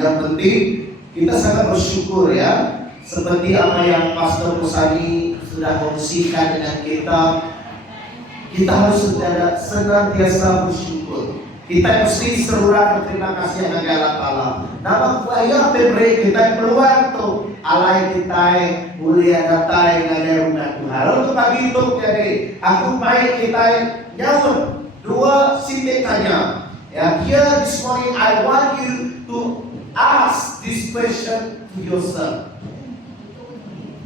Yang penting kita sangat bersyukur ya, seperti apa yang Pastor Musani sudah kongsikan dengan kita. Kita harus senantiasa bersyukur. Kita mesti serulah berterima kasih kepada Allah Taala. Nama kuaya tebre kita peluang tu alai kita mulia datai ngajar rumah Tuhan. Untuk pagi itu jadi aku baik kita nyaut dua sintik tanya. Ya, here this morning I want you to ask this question to yourself.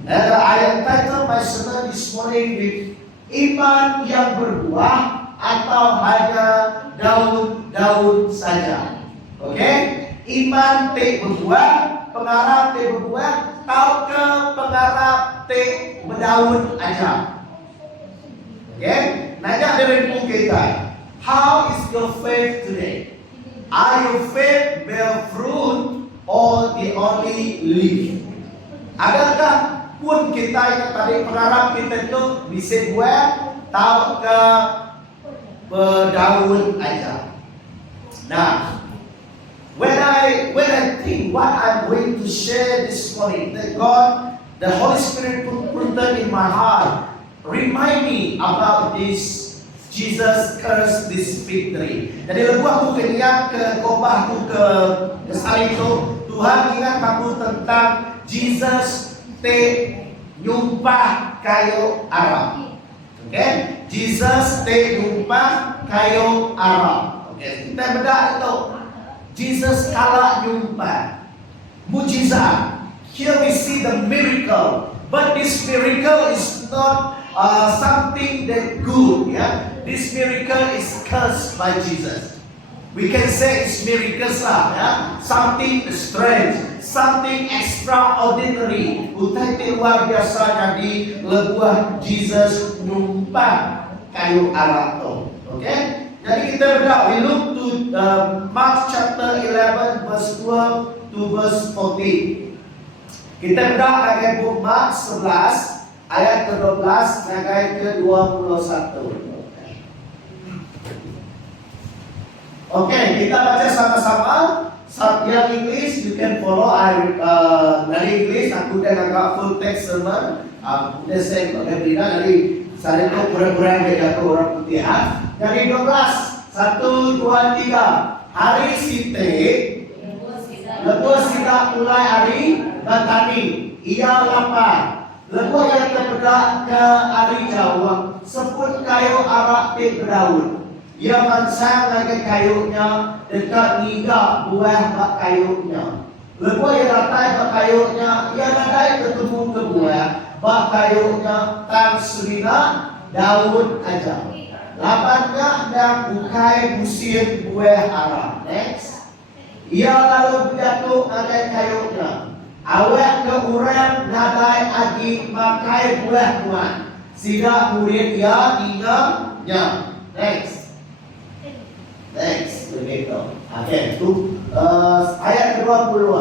And I entitled my sermon this morning with iman yang berbuah atau hanya daun-daun saja. Oke? Iman te berbuah, pengarap te berbuah, atau ke pengarap te berdaun aja. Oke? Nanya dari buku kita. How is your faith today? Are your faith bear fruit or the only leaf? Adakah pun kita yang tadi pengarap kita itu bisa buah atau ke berdaun aja. Nah, when I think what I'm going to share this morning, that God, the Holy Spirit put that in my heart, remind me about this. Jesus cursed this victory. Jadi lagu aku keingat ke khotbah aku ke hari itu, Tuhan ingat aku tentang Jesus te nyumpah kayu Arab. Oke? Jesus te nyumpah kayu Arab. Oke, kita bedah itu. Jesus kalah nyumpah. Mujizat. Here we see the miracle. But this miracle is not something that good, yeah. This miracle is cursed by Jesus. We can say it's miracles lah, yeah. Something strange, something extraordinary. Utai luar biasa jadi lebuah Jesus numpang kayu Arab tu. Okay? Jadi kita berdoa. We look to Mark chapter 11 verse 12 to verse 14. Kita berdoa dari buku Mark 11 ayat ke-12 sampai ke-21. Oke, kita baca sama-sama. Yang English you can follow. Dari English aku dan agak full text sermon. Udah saya berikan dari saya itu kurang-kurang beda ke orang putih. Dari 12, 1, 2, 3. Hari Site, lepas kita mulai hari Batani. Ia lapar. Lepas yang terbedak ke hari Jawa. Seput kayu arak di berdaun. Ia mansang lagi kayunya dekat niga buah bak kayunya. Lepas ia datang bak kayunya, ia datang ketemu ke buah bak kayunya tang serina daun aja. Lapannya dan bukai musim buah arah. Next. Ia lalu jatuh lagi kayunya. Awak ke urang nadai agi makai buah-buahan. Sehingga murid ia tinggalnya. Next. Next, begitu. Oke, itu ayat ke-20.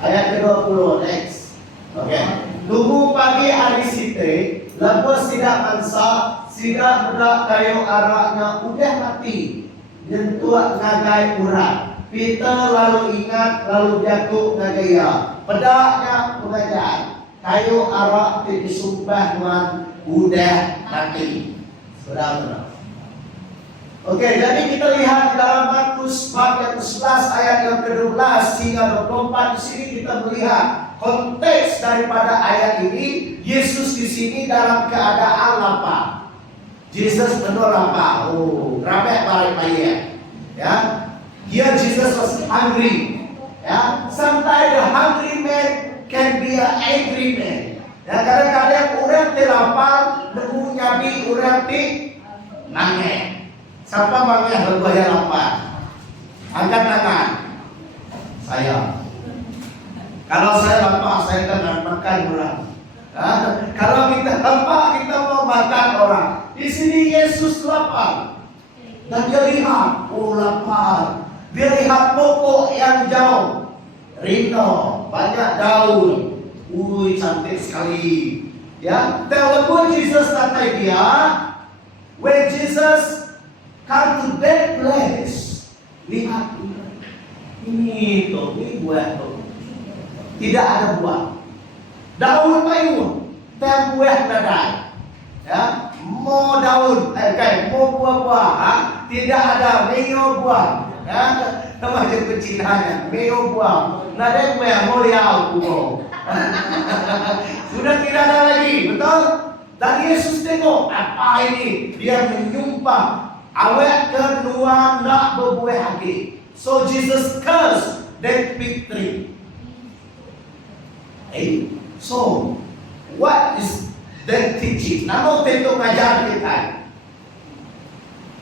Ayat ke-20, next. Oke. Tunggu pagi hari Site, lepas tidak mansa, tidak bedak kayu araknya udah mati. Nyentuak ngagai urang. Peter lalu ingat, lalu jatuh ngagaya. Pedaknya pengajar. Kayu arak disumpah Tuhan udah mati. Benar-benar. Oke, jadi kita lihat dalam Markus bab yang ke-11 ayat yang ke-12 hingga 24 di sini kita melihat konteks daripada ayat ini. Yesus di sini dalam keadaan lapar. Jesus benar lapar. Oh, rapat balik bayar. Ya. Here Jesus was hungry. Ya, sometimes the hungry man can be an angry man. Ya, kadang-kadang orang terlapar, nemu nyabi orang ti nangis. Siapa mangnya berbayar lapar? Angkat tangan. Saya. Kalau saya lapar, saya akan makan orang. Ya, kalau kita lapar, kita mau makan orang. Di sini Yesus lapar. Dan dia lihat, oh lapar. Dia lihat pokok yang jauh. Rino, banyak daun. Cantik sekali. Ya, walaupun Jesus datang dia, when Jesus come to that place, Lihat ini tuh, ini buah tuh. Tidak ada buah. Daun payung, tapi buah nadai. Ya, mau daun, mau buah-buah, tidak ada meo buah. Ya, nama je kecinanya, meo buah. Nadai buah mau liau buah. Sudah tidak ada lagi, betul? Dan Yesus tengok apa ini? Dia menyumpah awet kedua nak berbuah lagi. So Jesus cursed that fig tree. So what is that teaching? Nama tentu ngajar kita.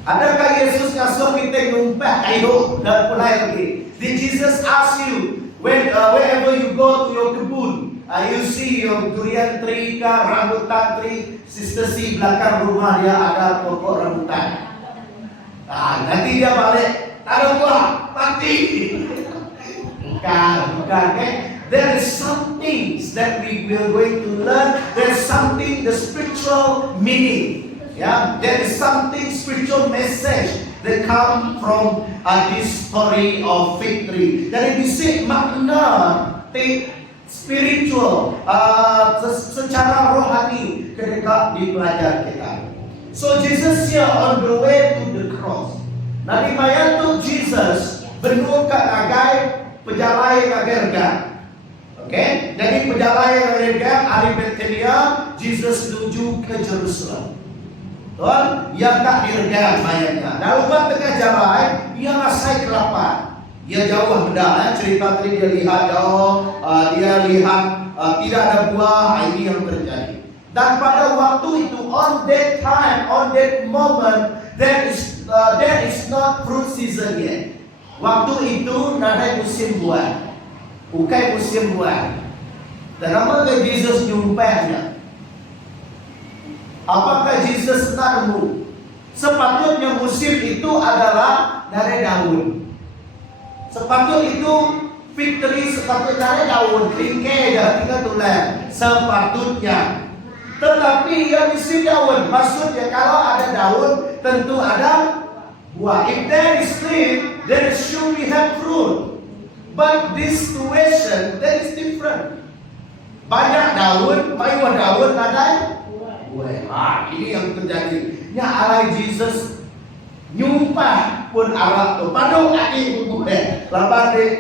Adakah Yesus ngasuh kita nyumpah kayu dan pulai lagi? Did Jesus ask you wherever you go to your kebun, you see your durian tree, rambutan tree, sister si belakang rumah dia ada pokok rambutan. Nanti dia balik, tak ada buah, mati. Bukan. There is something that we are going to learn. There is something, the spiritual meaning. Yeah, there is something spiritual message that come from this story of fig tree. Dari bisik makna spiritual, secara rohani ketika dipelajari kita. So Jesus here on the way to the cross. Nabi Mayan tu Jesus benung kat agai pejalai kagerga. Okay, jadi pejalai kagerga hari Bethania Jesus menuju ke Jerusalem. Tuan, ia tak dirga mayatnya. Lalu tengah jalan, ia rasai kelaparan. Ia jauh benda, cerita tadi dia lihat jauh, dia lihat tidak ada buah, ini yang terjadi. Dan pada waktu itu, on that time, on that moment, there is not fruit season yet. Waktu itu ada musim buah, bukan musim buah. Dan apakah Jesus jumpanya? Apakah Jesus nemu? Sepatutnya musim itu adalah dari daun. Sepatutnya itu fig tree sepatutnya dari daun, keringke dah tinggal tulen. Sepatutnya. Tetapi yang isi daun, maksudnya kalau ada daun tentu ada buah. If there is leaf, then should we have fruit. But this situation that is different. Banyak daun, banyak daun ada buah. Ini yang terjadi. Ya alai Jesus nyumpah pun arak tu. Padung adik pun buah. Lapan dek,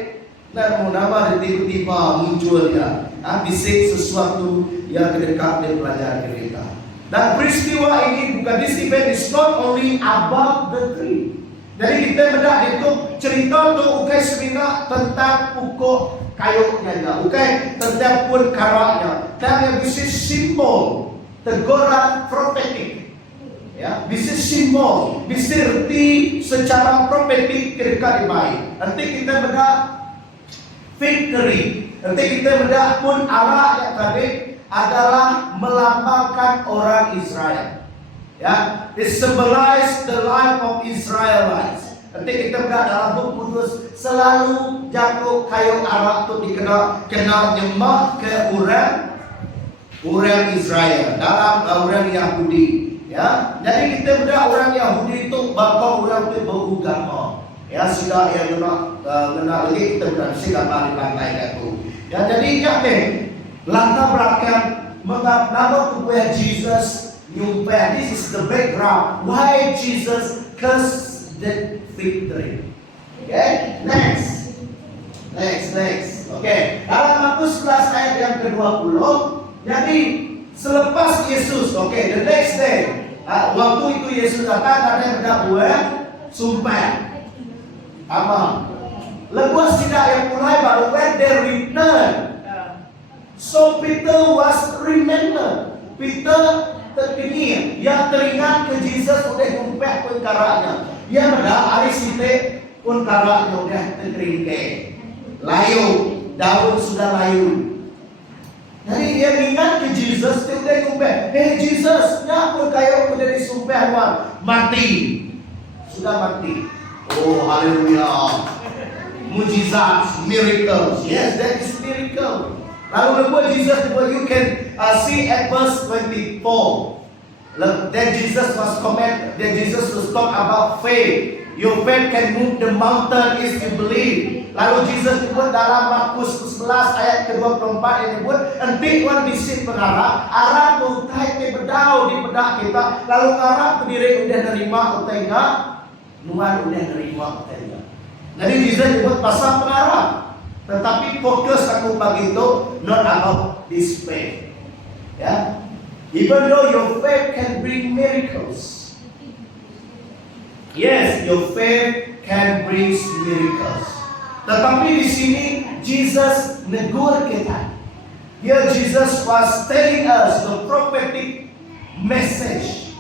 dan nama dia tiba-tiba muncul dia. Bisik sesuatu yang dekat dengan pelajaran kita. Dan peristiwa ini bukan this event is not only about the tree. Jadi kita mendak itu cerita tu bukan sebenarnya tentang pokok kayunya, bukan tentang pun karaknya. Tapi bisik simbol teguran profetik. Ya, bisik simbol, bisik erti secara profetik dekat baik. Nanti kita mendak victory. Nanti kita mendak pun arah yang tadi adalah melambangkan orang Israel. Ya, it symbolize the life of Israelites. Nanti kita mendak dalam buku Kudus selalu jatuh kayu arak tu dikenal nyembah ke orang Israel dalam orang Yahudi. Ya, jadi kita mendak orang Yahudi itu bakal orang itu beragama. Ya, sudah yang kena lagi kita berada di lantai itu. Ya, jadi ingat latar belakang nama kepada Jesus nyumpah. This is the background why Jesus cursed the fig tree. Okay, next. Okay, dalam Markus 11 ayat yang ke-20. Jadi selepas Yesus, okay, the next day, waktu itu Yesus datang ada yang buah sumpah. Amal. Lepas tidak yang mulai baru when they return. So Peter was remember. Peter terkini, ia teringat ke Jesus udah ngumpah pun karaknya. Ia ada hari sini pun karaknya udah terkeringke. Layu, daun sudah layu. Jadi dia ingat ke Jesus, dia udah ngumpah. Hey Jesus, nyapun kayu udah disumpah wan, mati. Sudah mati. Oh, haleluya. Mujizat, miracles. Yes, that is miracle. Lalu lepas Jesus, you can see at verse 24. Then Jesus was talk about faith. Your faith can move the mountain if you believe. Lalu Jesus sebut dalam Markus 11 ayat ke-24 yang sebut, enti tuan bisit pengarah, arah utai te bedau di bedak kita, lalu arah pendiri udah nerima utai enggak, nuan udah nerima utai enggak. Jadi Jesus sebut pasal pengarah. Tetapi fokus aku pagi itu not about this faith. Ya. Even though your faith can bring miracles. Yes, your faith can bring miracles. Tetapi di sini Jesus negur kita. Here Jesus was telling us the prophetic message.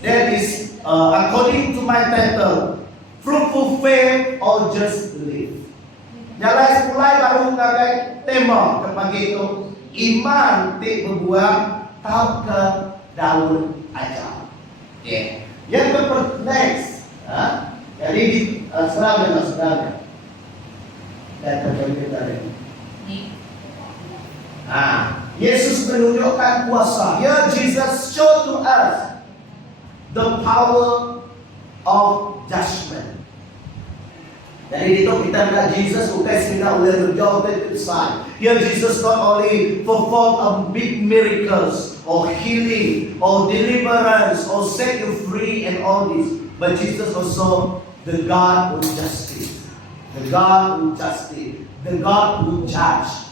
That is according to my title, fruitful faith or just belief. Nyalai mulai baru ngagai tema ke pagi itu, iman ti berbuah tau ke daun aja. Yeah. Yang next, jadi di serangga. Dan terjadi tadi. Yesus menunjukkan kuasa. Here Jesus show to us the power of judgment. Jadi itu kita lihat Jesus bukan sekedar oleh berjauh dari besar. Here Jesus not only perform a big miracles or healing or deliverance or set you free and all this, but Jesus also the God who justice, the God who justice, the God who judge.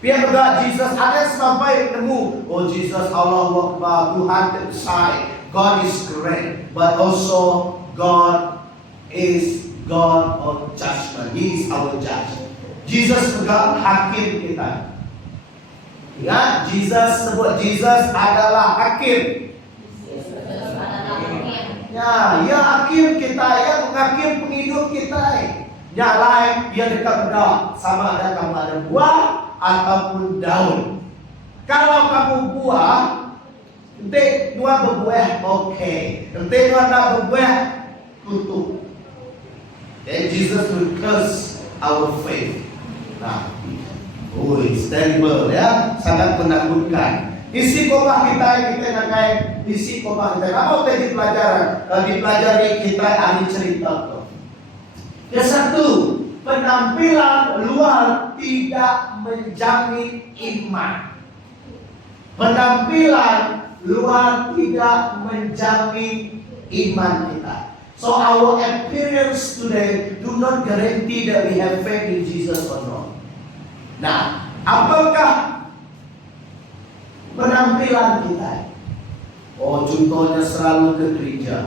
Biar juga Jesus ada sampai temu, oh Jesus Allah Akbar, Tuhan terbesar, God is great, but also God is God of judgment. He is our judge. Jesus juga hakim kita. Ya, Jesus sebut Jesus adalah hakim. Ya, ia hakim kita, ia menghakim penghidup kita. Yang lain, ia dekat bedak. Sama ada kamu ada buah ataupun daun. Kalau kamu buah, nanti dua berbuah, oke. Nanti dua tak berbuah, tutup. And Jesus will curse our faith. Nah, it's terrible ya, sangat menakutkan. Isi khotbah kita nakai isi khotbah kita. Apa tadi dipelajari kita ahli cerita tuh. Yang satu, penampilan luar tidak menjamin iman. Penampilan luar tidak menjamin iman kita. So our appearance today do not guarantee that we have faith in Jesus or not. Nah, apakah penampilan kita? Oh, contohnya selalu ke gereja.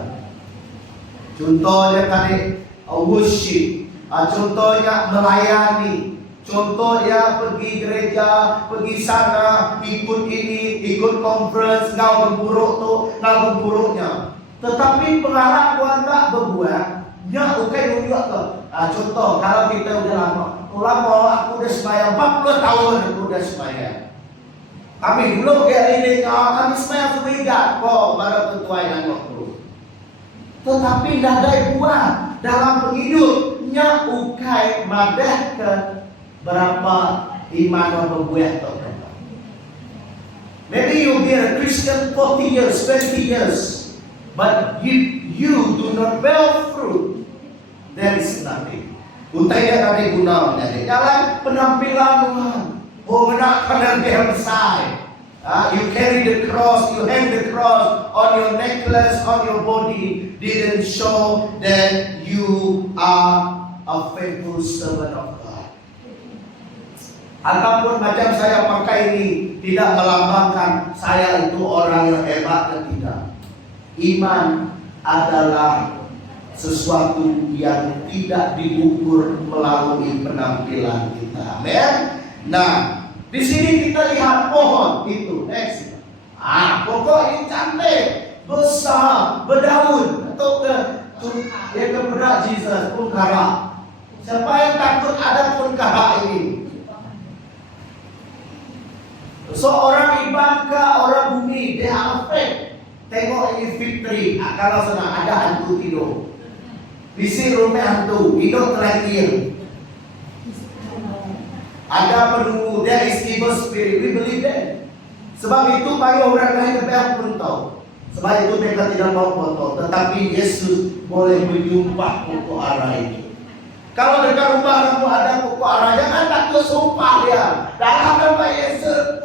Contohnya tadi worship. Contohnya melayani. Contohnya pergi gereja, pergi sana, ikut ini, ikut conference, ngau berburuk tuh, ngau berburuknya. Tetapi pengharapan tak berbuat, nya bukan nunjuk ke. Contoh, kalau kita udah lama aku udah sembahyang 40 tahun aku udah sembahyang. Kami dulu kayak ini, kami sembahyang seminggat, kok baru ketua yang waktu. Tetapi dah ada buat dalam penghidup, nya ukai madah ke berapa iman berbuat atau berapa. Maybe you be a Christian 40 years, 20 years. But you do not bear fruit, there is nothing. Untainya tadi guna dari jalan penampilan Tuhan. Oh, benak penampilan besar. You carry the cross, you hang the cross on your necklace, on your body, didn't show that you are a faithful servant of God. Ataupun macam saya pakai ini tidak melambangkan saya itu orang yang hebat dan tidak. Iman adalah sesuatu yang tidak diukur melalui penampilan kita. Amen. Nah, di sini kita lihat pohon itu. Next. Pokok ini cantik, besar, berdaun atau ke berat Jesus pun kara. Siapa yang takut ada pun kara ini? So orang iman ke orang bumi, they are afraid. Tengok ini victory. Kalau sana ada hantu tidur. Bisi rumah hantu, hidup terakhir. Ada penunggu, there is evil spirit. We believe that. Sebab itu banyak orang lain yang pun tahu. Sebab itu mereka tidak mau foto. Tetapi Yesus boleh menyumpah pokok ara itu. Kalau dekat rumah kamu ada pokok ara, jangan takut sumpah dia. Dalam nama Yesus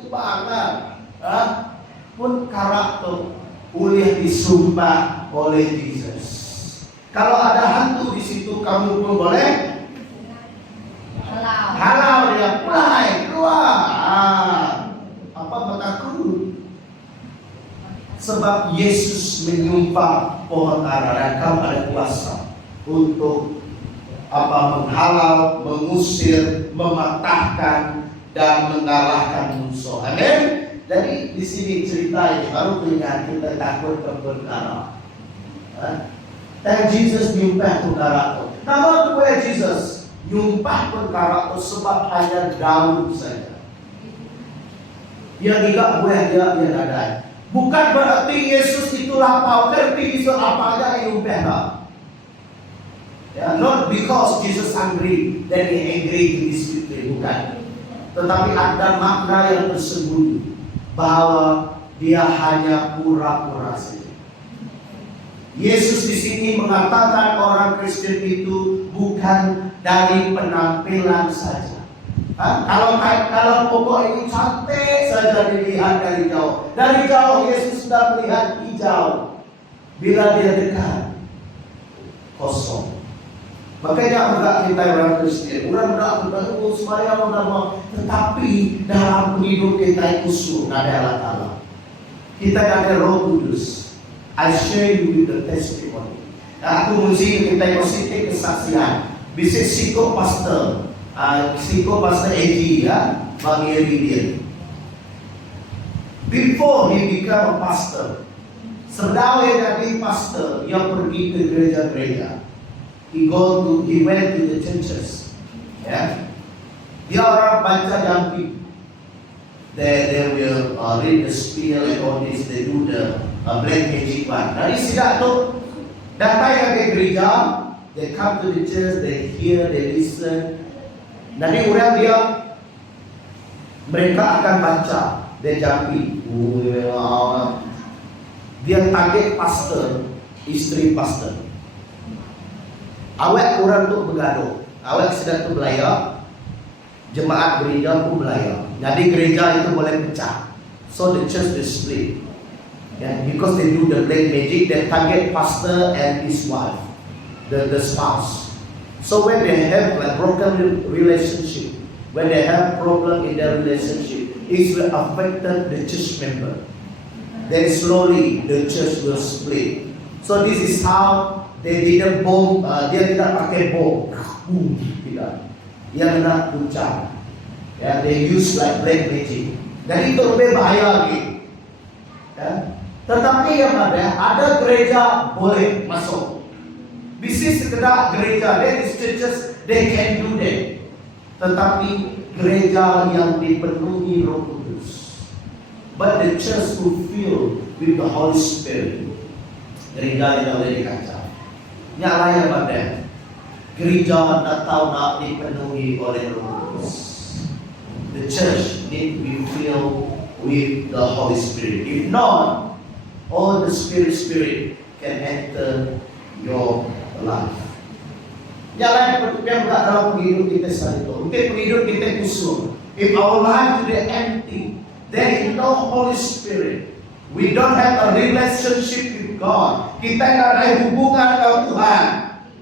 itu banget. Pun karakter boleh disumpah oleh Yesus. Kalau ada hantu di situ, kamu pun boleh halau dia, mulai keluar. Apa bertakut? Sebab Yesus menyumpah pohon ara dan kamu ada kuasa untuk menghalau, mengusir, mematahkan dan mengalahkan musuh. Amin. Jadi di sini cerita ini baru ingat kita takut ke perkara. Dan Jesus nyumpah perkara itu. Nama kepada Jesus nyumpah perkara itu sebab hanya Daud saja. Dia tidak boleh dia ada. Bukan berarti Yesus itulah kerti Yesus apa aja yang nyumpah. Not because Jesus angry, then he angry to this victory, bukan. Tetapi ada makna yang tersembunyi bahwa dia hanya pura-pura saja. Yesus di sini mengatakan orang Kristen itu bukan dari penampilan saja. Kalau pokok ini cantik saja dilihat dari jauh. Dari jauh Yesus sudah melihat hijau. Bila dia dekat, kosong. Makanya enggak kita orang Kristen, orang supaya orang mau, tetapi dalam hidup kita itu sunnah Allah Taala. Kita ada Roh Kudus. I share you with the testimony. Aku mesti kita positif kesaksian. Bisa psikopaster Egi ya, Bang Eri dia. Before he become a pastor, sebelum dia jadi pastor, dia pergi ke gereja-gereja. He went to the churches. Yeah. Dia orang baca jampi. They will read the spiel and all this. They do the black magic one. Dari sidak tu datang ke gereja. They come to the church. They hear. They listen. Dari orang mereka akan baca. Dia jampi. Dia target pastor, istri pastor. Awak kurang tu bergaduh. Awak sedang tu belayar. Jemaat gereja pun belayar. Jadi gereja itu boleh pecah. So the church is split. Yeah, because they do the black magic, they target pastor and his wife, the spouse. So when they have like broken relationship, when they have problem in their relationship, it will affect the church member. Then slowly the church will split. So this is how they didn't bomb, dia tidak pakai bom, tidak. Dia kena puncak. Ya, they use like black magic. Dan itu lebih bahaya lagi. Ya. Tetapi yang ada gereja boleh masuk. Bisa sekedar gereja, there is churches they can do that. Tetapi gereja yang dipenuhi Roh Kudus, but the church will fill with the Holy Spirit. Gereja yang boleh dikacau. Nyalanya pada gereja tak tahu nak dipenuhi oleh Roh Kudus. The church need to be filled with the Holy Spirit. If not, all the Spirit can enter your life. Jalan yang berada dalam penghidup kita saat itu. Untuk penghidup kita kusum. If our life today empty, there is no Holy Spirit. We don't have a relationship with God. Kita tidak ada hubungan dengan Tuhan.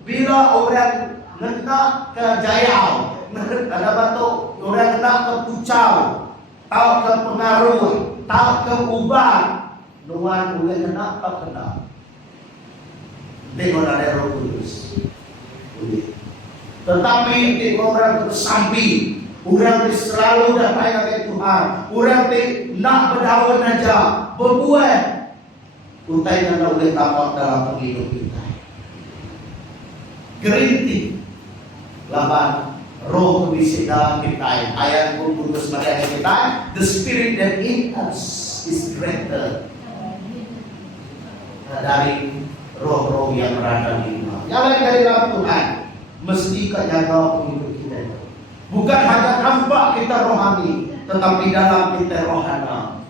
Bila orang hendak ke jayau, ada batu, orang hendak ke pucau, tahu ke pengaruh, tahu ke ubah, nuan boleh hendak tak hendak. Tengok ada Roh Kudus. Tetapi tengok orang tersambi, orang selalu datang ke Tuhan, orang nak berdawan aja. Berbuat utai yang boleh tamat dalam penghidup kita. Gerinti laban roh bisik dalam kita. Ayat putus pada kita. The spirit that in us is greater dari roh-roh yang berada di luar. Yang lain dari dalam Tuhan mesti jaga penghidup kita. Bukan hanya nampak kita rohani, tetapi dalam kita rohana.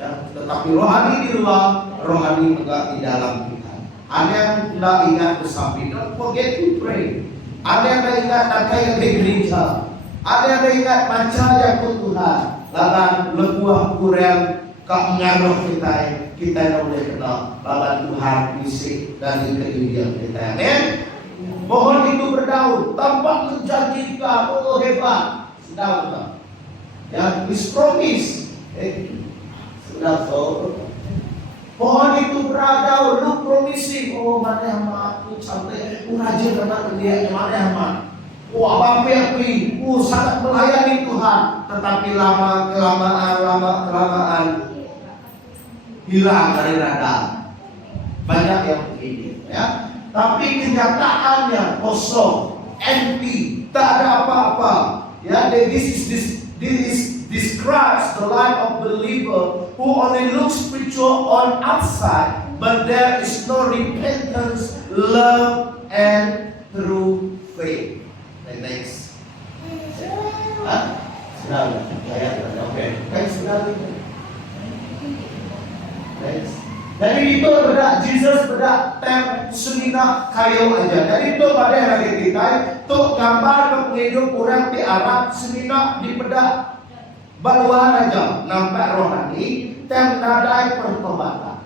Ya, tetapi rohani di luar, rohani juga di dalam kita. Ada yang tidak ingat bersapi, don't forget to pray. Ada yang tidak ingat nakai yang di gereja. Ada yang tidak ingat macam yang Tuhan. Laban lebuah kurang kau mengaruh kita yang boleh kenal. Laban Tuhan bisik dari kehidupan kita. Amin. Pohon itu berdaun, tampak menjanjikan, oh hebat. Sedang tak? Ya, is promise. Sudah so. Pohon itu berdaun, look promising. Oh mana yang aku sampai, rajin karena dia mana yang wah api, sangat melayani Tuhan. Tetapi kelamaan hilang dari radar. Banyak yang begini, ya. Tapi kenyataannya kosong, empty, tak ada apa-apa. Ya, this describes the life of believer who only looks spiritual on outside, but there is no repentance, love, and true faith. Next. Sudah, oke. Sudah. Next. Dari itu bedak Jesus bedak tem sunina kayu aja. Dari itu pada yang lagi kita tuh gambar ke penghidup orang di Arab sunina di bedak baluan aja nampak rohani tem nadai pertobatan.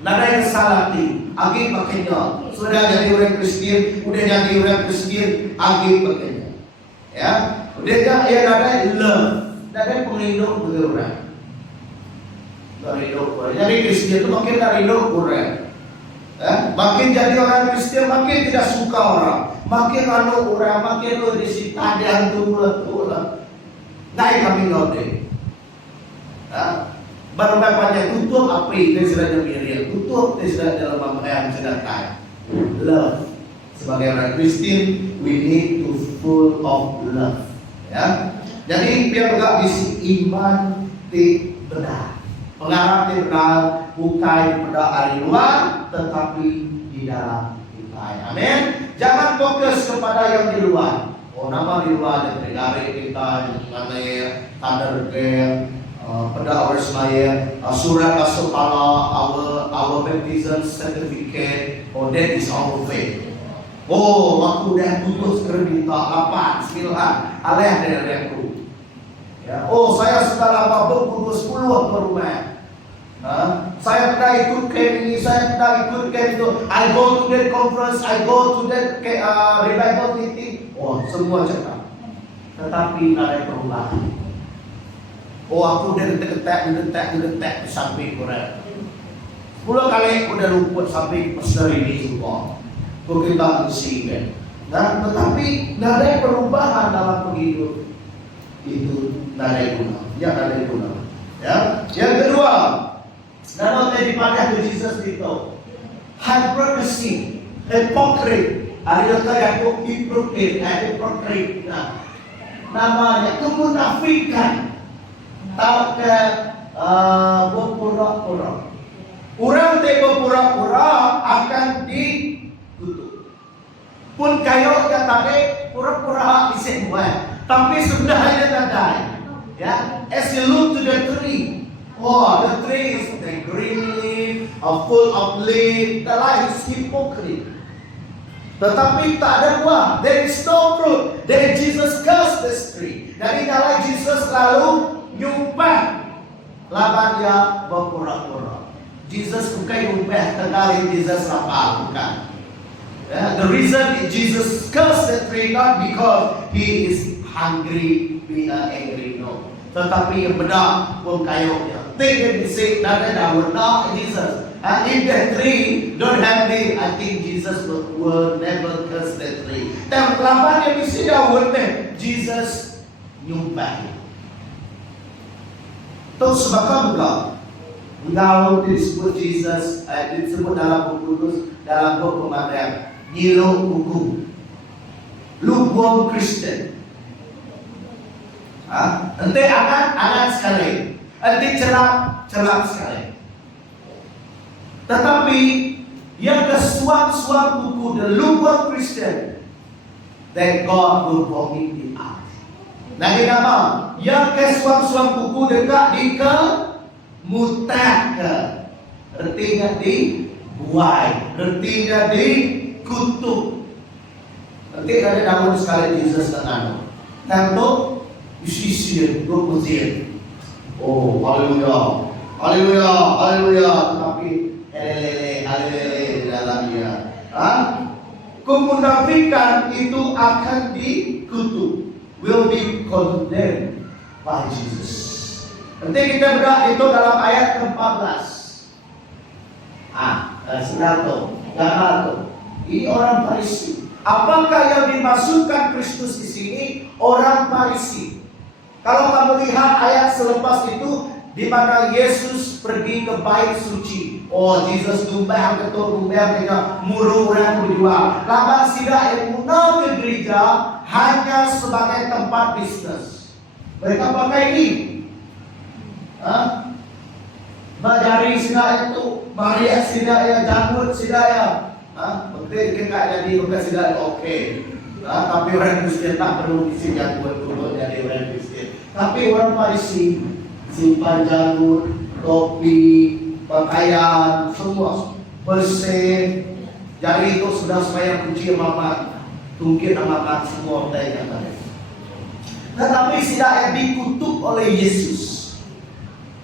Nadai kesalati agi pakainya. Sudah jadi orang Kristen, udah jadi orang Kristen agi pakainya. Ya, udah ya nadai love, nadai penghidup bagi orang. Dari hidup. Jadi Kristen itu makin dari hidup kurang. Makin jadi orang Kristen makin tidak suka orang. Makin orang makin di situ ada tulah. Naik kami ngode. Baru bapaknya tutup api dia sudah jemirian. Tutup dia sudah dalam pakaian sudah kaya. Love. Sebagai orang Kristen we need to full of love. Ya. Jadi biar enggak bisi iman di benar. Pengarap di benar bukan di benar dari luar, tetapi di dalam kita. Amin. Jangan fokus kepada yang di luar. Oh, nama di luar dari kita, mana ya, kader ke, pada orang semaya, surat kasupala, our baptism certificate, oh that is our faith. Oh, aku dah putus kereta 8, 9, alih dari aku. Ya, oh saya sudah lama berputus 10 ke rumah. Saya pernah ikut camp ini, saya pernah ikut camp itu. I go to that conference, I go to that revival meeting. Oh, semua cakap. Tetapi ada perubahan. Oh, aku udah detek sampai kurang. 10 kali udah luput sampai pastor ini semua. Kita musibah. Nah, tetapi ada perubahan dalam hidup itu ada guna. Ya, ada guna. Ya, yang kedua. Nama daripada Jesus itu hypocrisy, hypocrite. Ada yang hypocrite. Nah, namanya kemunafikan. Tak ke berpura-pura. Orang yang berpura-pura akan dikutuk. Pun kayo katanya pura-pura bisa buat, tapi sebenarnya tidak. Ya, as you look to the tree. Oh, the tree is the green leaf, full of leaf. The life is hypocrite. Tetapi tak ada buah. There is no fruit. Then Jesus cursed this tree. Dari dalam Jesus lalu nyumpah. Laban dia berpura-pura. Jesus bukan nyumpah tengah Jesus lapar, bukan. The reason Jesus cursed the tree not because he is hungry, be angry, no. Tetapi yang benar pun kayunya. Think and say that I would not Jesus. And if the tree don't have me, I think Jesus will never curse the tree. Dan laban yang mesti Daud Jesus nyumpah. Tahu sebab apa? Engkau disebut Jesus, disebut dalam buku Kudus, dalam buku Pemadam, Nilo Hukum, lukewarm Christian. Nanti akan sekali, nanti celak sekali. Tetapi yang kesuap-suap buku the lukewarm Christian, that God will vomit it out. Nah, kenapa? Yang kesuap-suap buku dekat di ke mutah ke, artinya buai, artinya dikutuk. Nanti ada daun sekali Jesus dengan tentu disisir, berpusir. Oh, haleluya, haleluya, haleluya. Tetapi halelele di dalamnya. Kemunafikan itu akan dikutuk, will be condemned by Jesus. Nanti kita bedah itu dalam ayat ke-14. Sudah tuh, gagal tuh. Ini orang Farisi. Apakah yang dimaksudkan Kristus di sini? Orang Farisi. Kalau kamu lihat ayat selepas itu, di mana Yesus pergi ke bait suci. Oh, Jesus tumbang ketuk tumbang dengan muru orang berjuang. Laban sidak yang guna ke gereja hanya sebagai tempat bisnis. Mereka pakai ini. Bajari sidak itu, Maria sidak ya, janggut sidak ya. Betul kita jadi bukan sidak oke. Tapi orang Kristen tak perlu isi janggut untuk jadi orang Kristen. Tapi orang Farisi simpan janggut, topi, pakaian, semua bersih. Jadi itu sudah supaya kunci amat, tungkit amat semua mereka tadi. Tetapi sidak yang dikutuk oleh Yesus.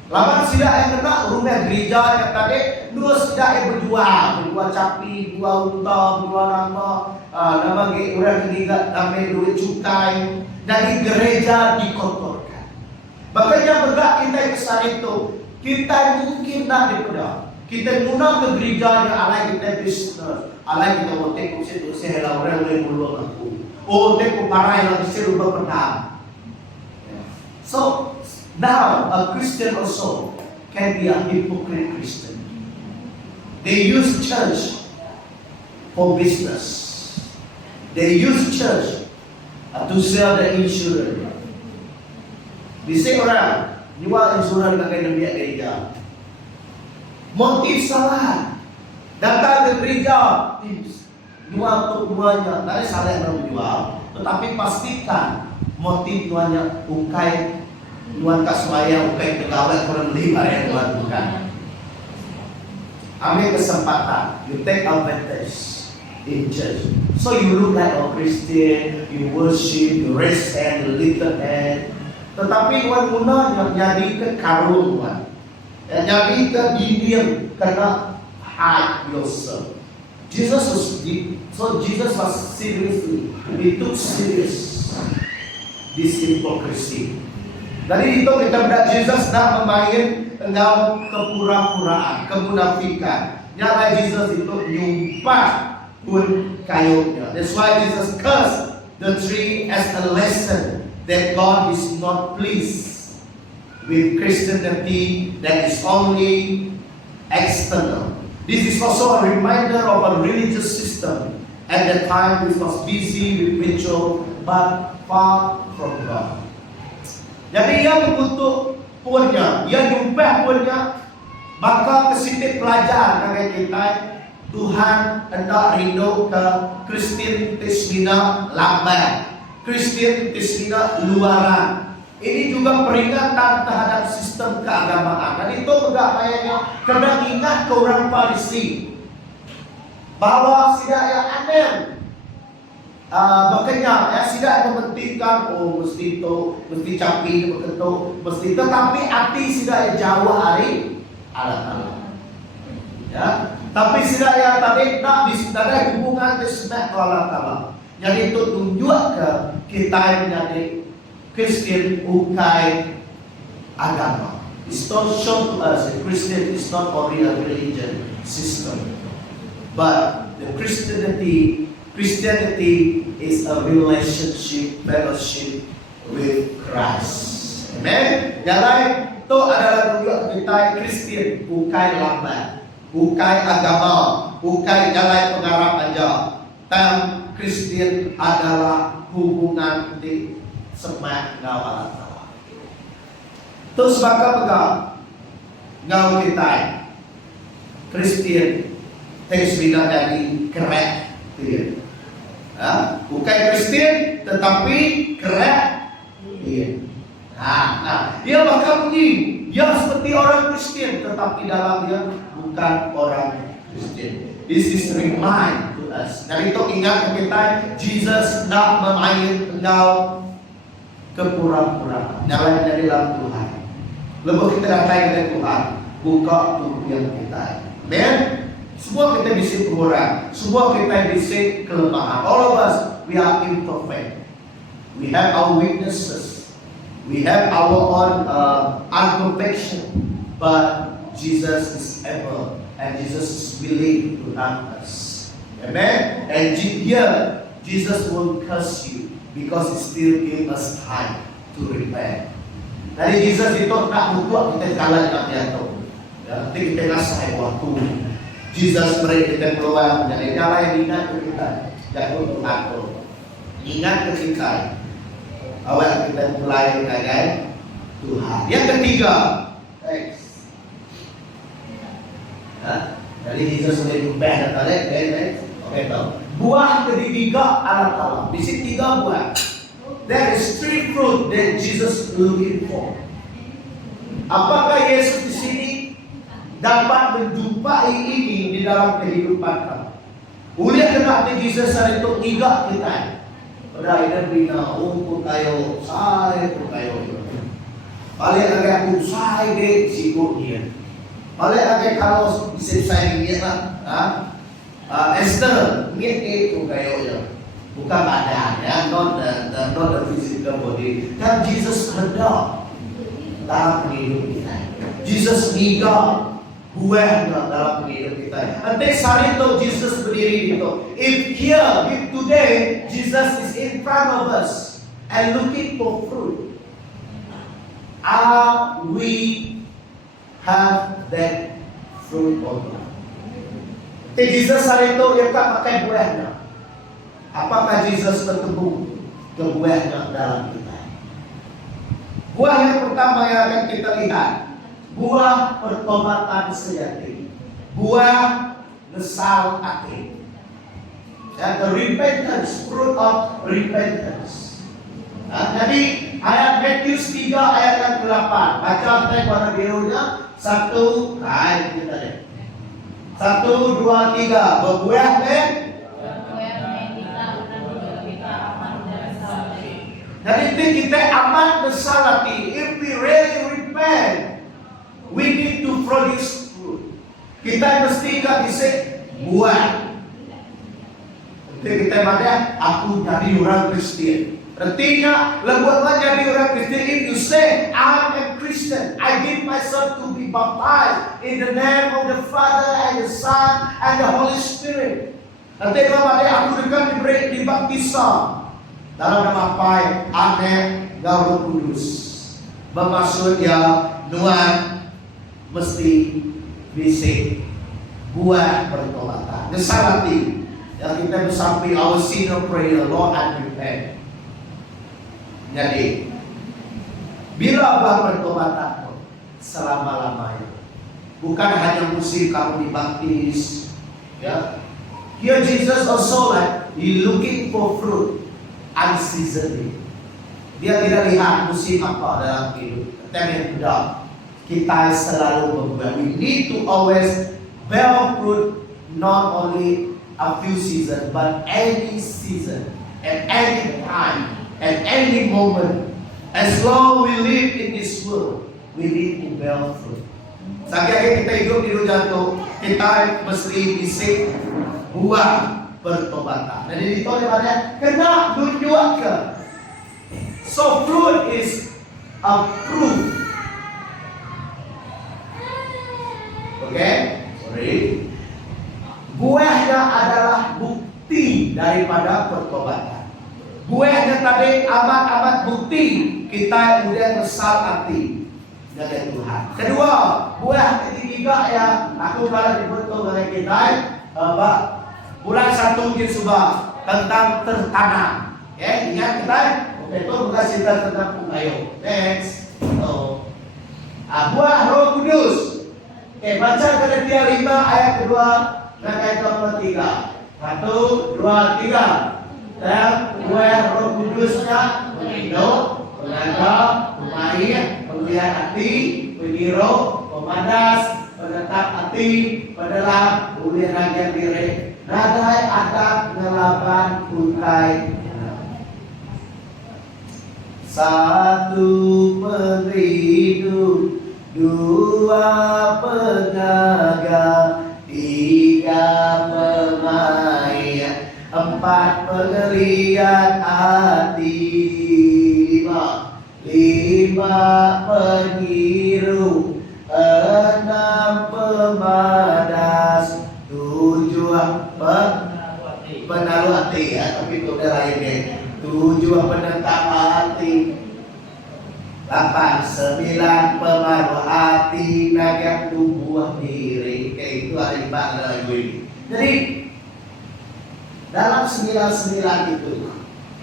Lawan sidak yang kena rumah gereja yang tadi, dua sidak yang berjuang, dua capi, dua unta, dua nama orang ketiga, nama duit cukai, dari gereja dikotorkan. Makanya berdak kita besar itu, kita mungkin tak dipedah. Kita guna ke gereja yang alai kita bisnis, alai kita mau teko situ sehela orang boleh mulu aku. Oh teko parai lagi serupa pedang. So now a Christian also can be a hypocrite Christian. They use church for business. They use church to sell the insurance. Bisa orang jual insurans pakai nabi gereja. Motif salah. Datang ke gereja, jual untuk duanya. Tadi salah yang menjual, tetapi pastikan motif duanya ukai, duan kaswaya, ukai pegawai kurang lima yang duan bukan. Ambil kesempatan, you take advantage in church. So you look like a Christian, you worship, you raise hand, you lift the hand. Tetapi duan gunanya jadi ke karun duan. Jadi ke dinding karena hide yourself. Jesus was seriously, he took serious this hypocrisy. Dari itu kita melihat Jesus nak memain tentang kepura-puraan, kemunafikan. Nyala Jesus itu nyumpah pun kayunya. That's why Jesus cursed the tree as a lesson that God is not pleased with Christianity that is only external. This is also a reminder of a religious system at the time which was busy with ritual but far from God. Jadi ia mengutuk punya, ia nyumpah punya, maka kesitik pelajar kayak kita Tuhan hendak rindu ke Kristen Tismina lambat, Kristen Tismina luaran. Ini juga peringatan terhadap sistem keagamaan. Dan itu enggak kayaknya kena ingat ke orang Farisi bahwa tidak yang aneh makanya tidak mementingkan mesti itu, mesti capi begitu, mesti tetapi hati tidak jauh hari Allah. Ya, tapi tidak yang tadi nak ada hubungan dengan Allah Taala. Jadi itu tunjuk ke kita yang menjadi Christian bukan agama. It's not shown to us that Christian is not only a religion system, but the Christianity is a relationship, fellowship with Christ. Amen. Yang lain itu adalah tunjuk kita Christian bukan lambat, bukan agama, bukan jalan pengarap aja. Dan Christian adalah hubungan di semak ngawal Allah. Terus maka pegang ngau kita Kristen teks bina dari kerek dia. Bukan Kristen tetapi kerek dia. Dia bahkan bunyi dia seperti orang Kristen tetapi dalam dia bukan orang Christian. This is remind to us. Narito ingat kita, Jesus nak memain engkau kepura-puraan. Nyalain dari dalam Tuhan. Lepas kita datang kepada Tuhan, buka tubuh yang kita. Amen. Semua kita bisa kurang, semua kita bisa kelemahan. All of us, we are imperfect. We have our weaknesses. We have our own imperfection. But Jesus is able, and Jesus is willing to help us. Amen. And here, Jesus won't curse you because He still gave us time to repent. Dari Jesus itu nak butuh kita jalan yang jatuh. Ya, nanti kita ngasih waktu. Jesus beri kita peluang menjadi jalan yang ingat ke kita. Jangan untuk aku. Ingat ke kita. Awal kita mulai dengan Tuhan. Yang ketiga, thanks. Jadi Jesus boleh ubah dan tarik, oke tahu. Buah ketiga anak Allah. Di sini 3 buah. There is 3 fruit that Jesus looking for. Apakah Yesus di sini dapat menjumpai ini di dalam kehidupan kamu? Uliah kena di Jesus itu 3 kita. Pada ini bina untuk kayo, saya pun kayo. Balik lagi aku saya deh sibuk dia. Balik lagi kalau bisa saya ingat lah, Esther ingat itu kayo ya. Bukan badan ya, not the physical body. Dan Jesus ada dalam hidup kita. Jesus niga buah dalam hidup kita. Nanti saat itu Jesus berdiri itu. If today Jesus is in front of us and looking for fruit, are we have that fruit or not? Jesus saat itu dia tak pakai buahnya. Apakah Jesus bertemu ke buahnya dalam kita? Buah yang pertama yang akan kita lihat, buah pertobatan sejati, buah nesal hati. Ya, the repentance, fruit of repentance. Nah, jadi ayat Matius 3 ayat yang ke-8. Baca teks warna birunya. 1, kita deh. 1, 2, 3. Berbuah deh. Jadi kita amat bersalati. If we really repent, we need to produce fruit. Kita mesti bisa buat. Jadi kita mana? Aku jadi orang Kristen. Artinya, lepas jadi orang Kristen, if you say, I'm a Christian, I give myself to be baptized in the name of the Father and the Son and the Holy Spirit. Nanti kalau aku dekat diberi dibaptisam. Dalam nama Pai, Anak, Roh Kudus. Bermaksud ya, Tuhan mesti bisa buah pertobatan. Kesalati yang kita bersampai our sinner prayer, Lord and repent. Jadi, bila buah pertobatan selama-lamanya, bukan hanya musim kamu dibaptis, ya. Here Jesus also like he looking for fruit. Unseasonally. Dia tidak lihat musim apa dalam hidup. Tetapi kita selalu membuat. We need to always bear fruit, not only a few seasons, but any season, at any time, at any moment. As long we live in this world, we need to bear fruit. Saking kita hidup di dunia itu, kita mesti bisa buah pertobatan. Jadi itu daripada kena tunjukkan. So fruit is a proof. Okay? Sorry. Buahnya adalah bukti daripada pertobatan. Buahnya tadi amat-amat bukti kita kemudian besar hati dari Tuhan. Kedua, buah ketiga ya aku kalau dibentuk oleh kita, bulan 1 mungkin sudah tentang tertanam. Ya, ingat kita? Oke, itu bukan cerita tentang punggayo. Next. Buah Roh Kudus. Oke, baca Galatia 5 ayat kedua dan ayat 23. 1, 2, 3. Dan buah Roh Kudusnya menghidup, menangkap, pemain, pemeliharaan hati, pengiru, pemanas, penetap hati, penelam, boleh rakyat diri. Nadai adat ngelaban kuntai. Satu penghidup, dua penjaga, tiga pemain, empat pengeliat hati, lima pengiru, enam pemadas, tujuh penaruh hati ya, tapi itu udah lainnya. Tujuh penentang hati, 8, 9 pemaruh hati, naga tubuh diri. Kayak itu ada lagu ini. Jadi dalam 99 itu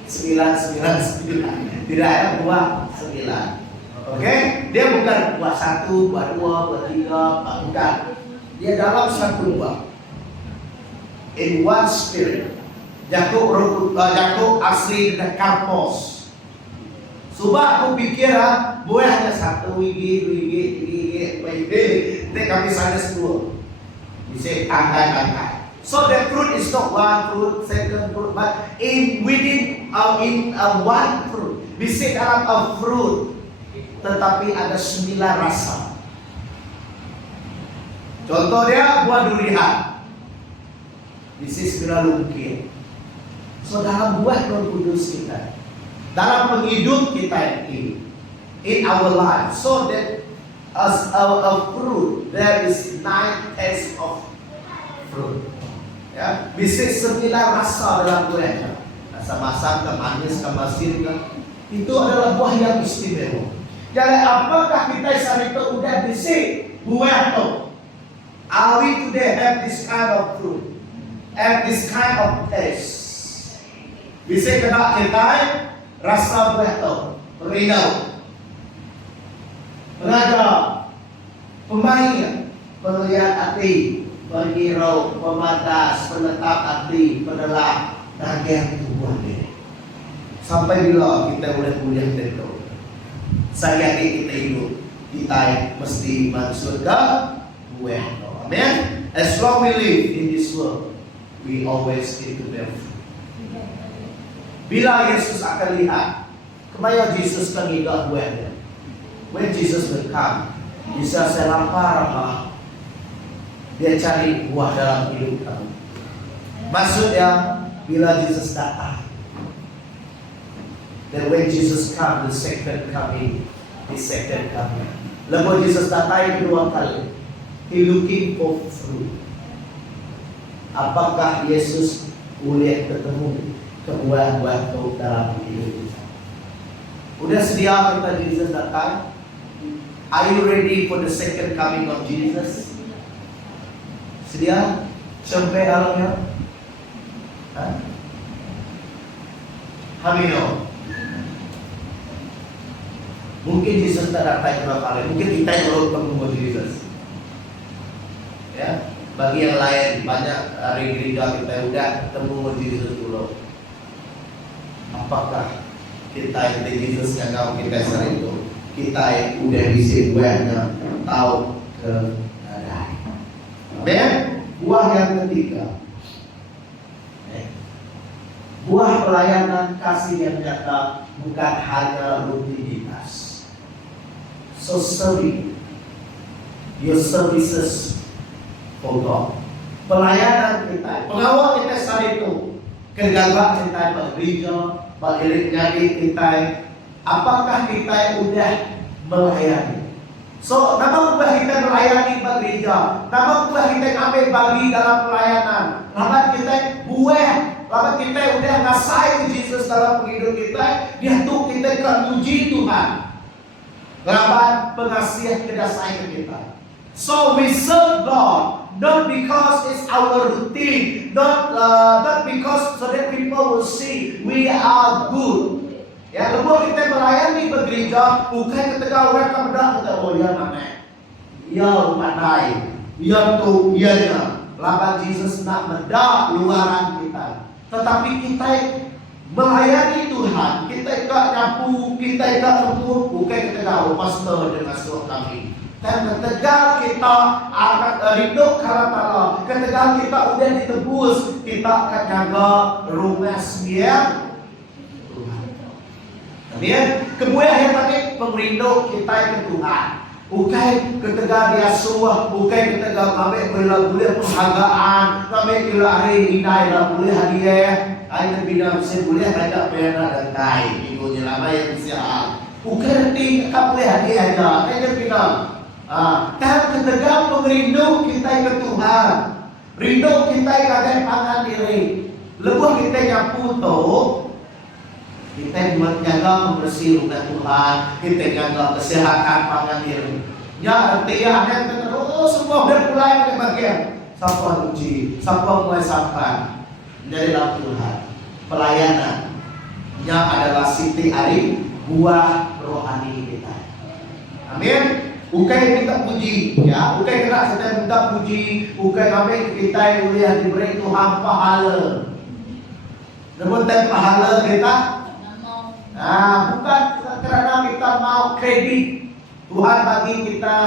999 tidak ada buah 9. Oke? Dia bukan buah 1, buah 2, buah 3, bukan. Dia dalam satu buah. In one spirit. Jakub asli dan karpos. Coba aku pikir boleh hanya 1 wigi, nanti kami sana 10. Bisa angkat. So the fruit is not one fruit, second fruit, but within one fruit. Bisa dalam a fruit, tetapi ada 9 rasa. Contohnya buah durian. This is lungkit. So dalam buah Roh Kudus kita, dalam penghidup kita ini, in our life, so that as a fruit, there is 9 taste of fruit. Ya, bisa 9 rasa dalam buahnya. Rasa masam, manis, masin, itu adalah buah yang istimewa. Jadi apakah kita saat itu udah bisa buah itu? Are we today have this kind of fruit, have this kind of taste? Bisa kena kita rasa buah itu, perinau, penada, pemain, penglihat hati, pengirau, pematas, penetap hati, penelah, naga tubuh diri. Sampai bila kita boleh kuliah tentu, saya kita hidup, kita mesti masuk ke buah. Amen. As long we live in this world, we always need to bear fruit. Bila Yesus akan lihat, kemana Yesus akan hidup buahnya. When Jesus will come, bisa saya lapar dia cari buah dalam hidup kamu. Maksudnya bila Jesus datang, then when Jesus come, the second coming. Lepas Jesus datang kedua kali, he looking for fruit. Apakah Yesus boleh ketemu buah-buah itu dalam hidup kita? Udah sedia kita Jesus datang? Are you ready for the second coming of Jesus? Sedia? Sampai alamnya? Hamino. Mungkin Jesus tak datang kedua kali. Mungkin kita yang belum ketemu Jesus. Ya, bagi yang lain banyak hari gereja kita udah ketemu Jesus dulu. Apakah kita yang Jesus yang kau kita sering itu? Kita yang udah bisa buahnya tahu ke ada. Amen. Buah yang ketiga, buah pelayanan kasih yang nyata, bukan hanya rutinitas. So serving your services for God. Pelayanan kita, pengawal kita saat itu, kerja kita bekerja, beriring nyanyi kita. Apakah kita udah melayani? So, nama ubah kita melayani bekerja, nama ubah kita ambil bagi dalam pelayanan, nama kita buah, nama kita udah ngasai Jesus dalam hidup kita, dia tuh kita kan puji Tuhan. Nama pengasihan kedasaian kita. So we serve God not because it's our routine, not because so that people will see we are good. Ya, lepas kita melayani bergereja, bukan ketika orang kemudian kata, oh ya mana, ya pandai, ya tu, ya nya. Laban Jesus nak mendak luaran kita, tetapi kita melayani Tuhan, kita tak nyapu, kita tak lembut, bukan ketika pastor dengan suruh kami. Dan ketegal kita akan rindu karena Allah. Ketegal kita udah ditebus, kita akan jaga rumah yang Tuhan. Amin. Kemudian yang tadi pemerindu kita ke Tuhan. Bukan ketegal dia suah, bukan ketegal kami boleh penghargaan, kami bila hari ini lah boleh hadiah. Ayo bina saya boleh ada pena dan kai. Minggu lama yang bisa. Bukan nanti boleh hadiah aja. Ayo bina. Kan ketegal pemerindu kita ke Tuhan. Rindu kita kadang pangan diri. Lebuh kita nyapu tuh. Kita menjaga membersih rumah Tuhan, kita jaga kesehatan pangan diri. Ya artinya ada terus semua mulai dari bagian siapa uji, siapa mulai sampai dari dalam Tuhan. Pelayanan yang adalah siti ari buah rohani kita. Amin. Bukan kita puji, ya, bukan kita minta puji, bukan kami kita boleh diberi Tuhan pahala. Namun pahala kita. Bukan karena kita mau kredit. Tuhan bagi kita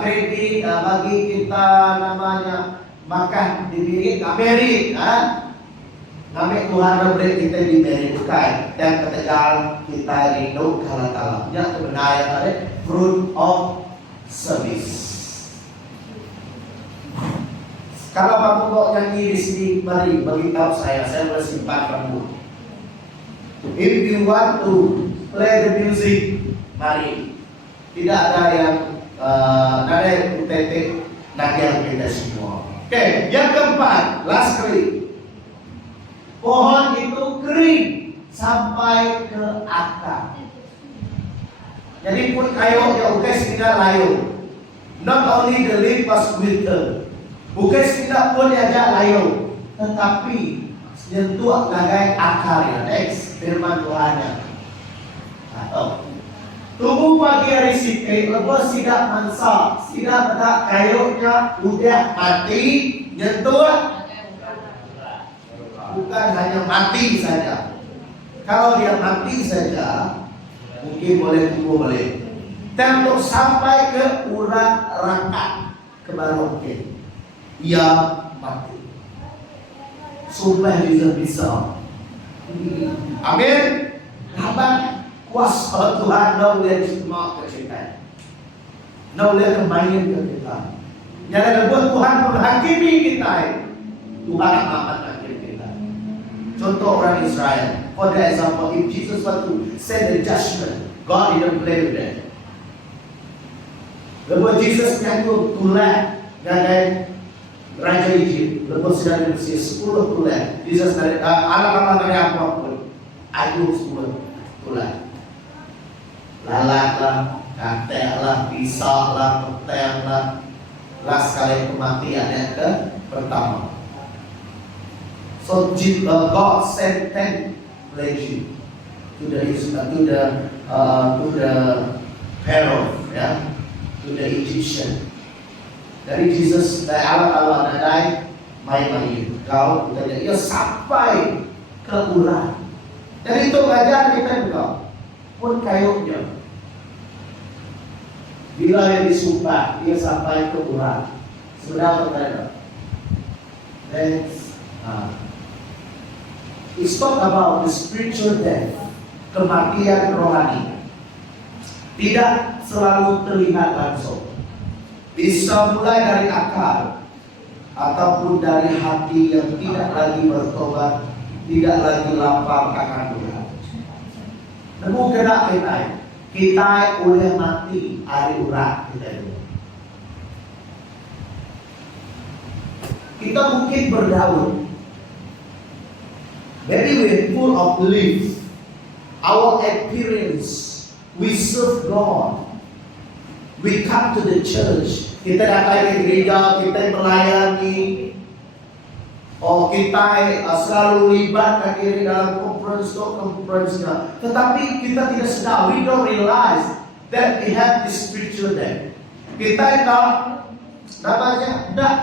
kredit, bagi kita namanya makan di Amerika. Kami Tuhan memberi kita di bukan. Dan ketegal kita rindu karena talamnya kebenaran ada fruit of service. Kalau kamu mau nyanyi di sini, mari beritahu saya bersimpan kamu. If you want to play the music, mari. Tidak ada yang UTT yang kita semua. Oke, yang keempat, last kali. Pohon itu kering sampai ke akar. Jadi pun kayu ya oke tidak layu. Not only the leaf was wither. Bukan tidak pun diajak layu, tetapi sentuh lagai akarnya. Next, firman Tuhannya. Tubuh pagi hari sikit, lepas tidak mansa, tidak ada kayunya, udah mati, nyentuh. Bukan hanya mati saja. Kalau dia mati saja, mungkin boleh tumbuh boleh. Dan untuk sampai ke urat rangka, ke mungkin ia mati. Sumpah bisa. Amin. Abang kuasa Tuhan dah boleh semua kecintaan. Dah boleh kemain ke kita. Jangan buat Tuhan menghakimi kita. Tuhan akan menghakimi kita. Contoh orang Israel. For example, if Jesus want to send the judgment, God didn't play with that. Lepas Jesus nyangkut tulah dan Raja Egypt, lepas sudah bersih 10 tulah. Jesus dari anak-anak dari apapun, aduh 10 tulah. Lalaklah, kateklah, pisahlah, petenglah. Last kali kematian yang ke pertama. So God sent 10 plagues to the Pharaoh, ya, to the Egyptian. Dari Jesus, dari Allah nadai, mai kau kita dia sampai ke urat. Dari itu ngajar kita juga pun kayunya. Bila yang disumpah, dia sampai ke urat. Sebenarnya berkata, it's talk about the spiritual death, kematian rohani. Tidak selalu terlihat langsung. Bisa mulai dari akal ataupun dari hati yang tidak lagi bertobat, tidak lagi lapar akan Tuhan. Namun kena kita oleh mati hari urat kita itu. Kita mungkin berdaun. Maybe we're full of belief. Our experience, we serve God. We come to the church. Kita datang ke gereja, kita melayani. Kita selalu libatkan diri dalam conference-nya. Tetapi kita tidak sedar. We don't realize that we have this spiritual death. Kita tidak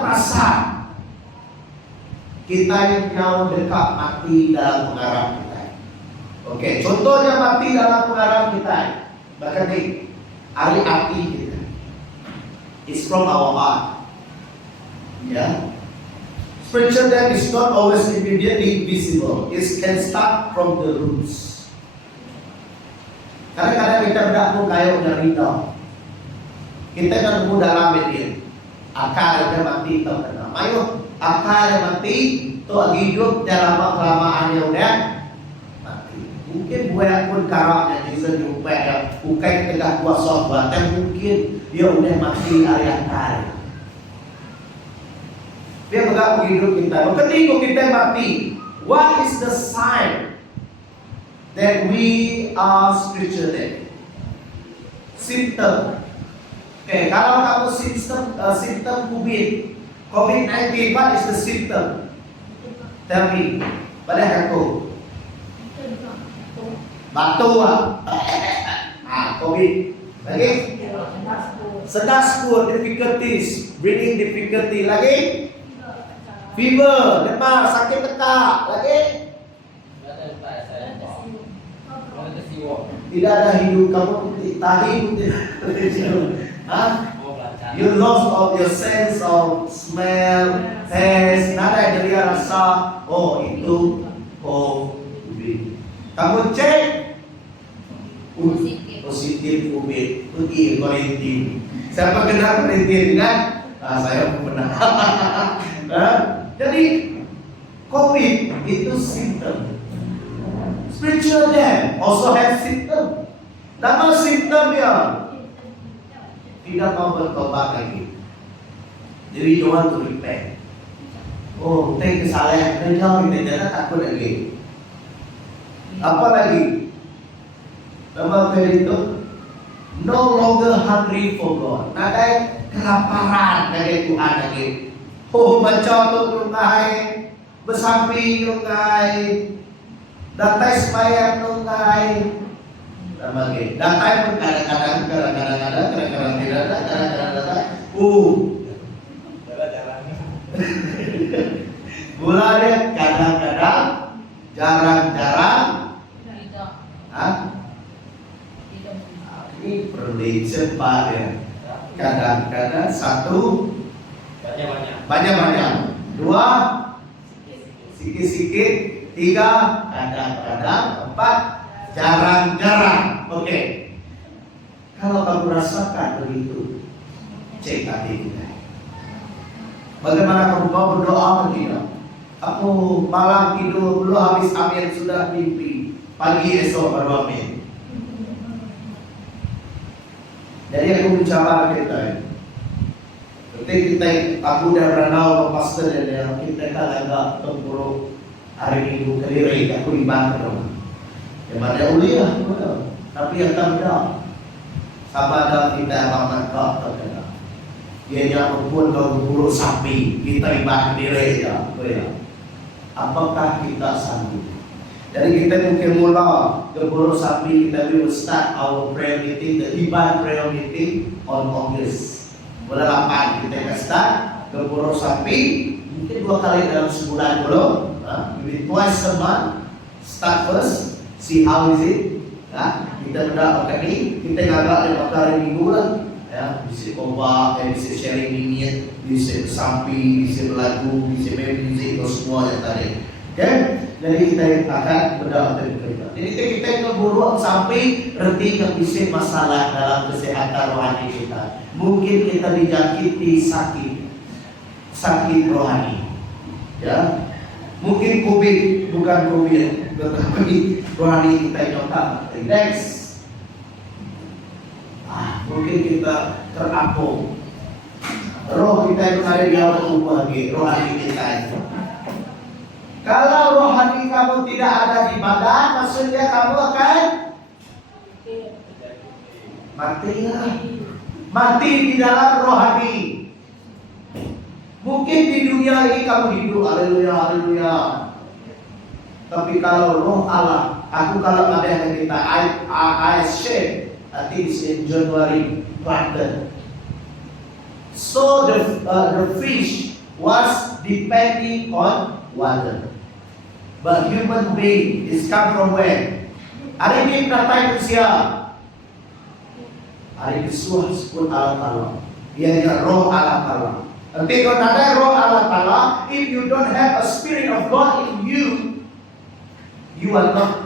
perasaan. Kita yang jauh dekat mati dalam pengarap kita. Oke, contohnya mati dalam pengarap kita. Bahkan di hari api kita. It's from our heart. Yeah. Spiritual death is not always immediately visible. It can start from the roots. Kadang-kadang kita berdakwah kayak udah rida. Kita kan mudah lamin dia. Akar dia mati tak kena. Mayu akar dia mati, tu hidup dalam kelamaan yang udah mati. Mungkin buaya pun karaknya di senyumpai yang bukan tegak kuasa buat, tapi mungkin dia udah mati area akar. Dia mengganggu hidup kita. Ketika kita mati, what is the sign that we are spiritual dead? Symptom. Okay, kalau kamu symptom COVID-19, what is the symptom? Tell me. Pada aku. Batu COVID. Lagi? Sedas pun difficulties, breathing difficulty. Lagi? Fever, demam, sakit tekak. Lagi? Tidak ada hidup kamu tadi pun tidak. You lost of your sense of smell, taste, nada dari rasa. Oh itu COVID. Kamu cek positif COVID. Pergi kuarantin. Siapa kena kuarantin kan? Saya pernah. Jadi COVID itu symptom. Spiritual death also has symptom. Nama simptomnya tidak mau bertobat lagi. Jadi don't want to repent. Oh, kita kesalahan, kita jangan takut lagi. Apa lagi? Nama itu no longer hungry for God. Nadai kelaparan dari Tuhan lagi. Oh, mencotot lungai, bersampi lungai, datai sembahyang lungai. Lagi. Datai pun kadang-kadang tidak ada, kadang-kadang. Gula dia kadang-kadang, jarang-jarang. Ini prediction Pak ya. Kadang-kadang satu, banyak-banyak. Dua, sikit-sikit. Tiga, kadang-kadang. Empat, jarang-jarang. Oke. Kalau kamu rasakan begitu, cek hati kita. Bagaimana kamu mau berdoa atau tidak? Aku malam tidur belum habis amin sudah mimpi. Pagi esok baru amin. Jadi aku bicara kita. Ketika aku udah berenau ke pastor dan kita kan agak tempuruk hari minggu keliri aku ibadah dong. Yang ada uliah, tapi yang tak sabada kita amat kau terkena. Dia yang pun kau berburu sapi, kita ibadah diri ya. Apakah kita sanggup? Jadi kita mungkin mula berburu sapi, kita will start our prayer meeting, the ibadah prayer meeting on August. Bulan 8 kita akan start berburu sapi, mungkin 2 kali dalam sebulan dulu. Maybe twice a month. Start first. See how is it? Ya, kita mendapat ini, kita ngagak lewat hari minggu lah. Ya, bisa kompak, bisa sharing minit, bisa sampi, bisa berlagu, bisa main musik, semua yang tadi. Oke, jadi kita akan mendapat cerita. Jadi kita ngeburu sampai reti yang bisa masalah dalam kesehatan rohani kita. Mungkin kita dijangkiti sakit rohani. Ya, mungkin COVID bukan COVID, tetapi rohani kita nyoba. Next, mungkin kita terapung. Roh kita itu ada di awal tubuh lagi, rohani kita itu. Kalau rohani kamu tidak ada di badan, maksudnya kamu akan mati di dalam rohani. Mungkin di dunia ini kamu hidup, haleluya, haleluya. Tapi kalau roh Allah, aku kalau ada yang kita, I share, I think it's in January planted. So the fish was depending on water. But human being is come from where? Hari ini datang manusia. Hari Yesus pun Allah. Ianya roh Allah Ta'ala. Nanti kalau ada roh Allah Ta'ala, if you don't have a spirit of God in you, you are die.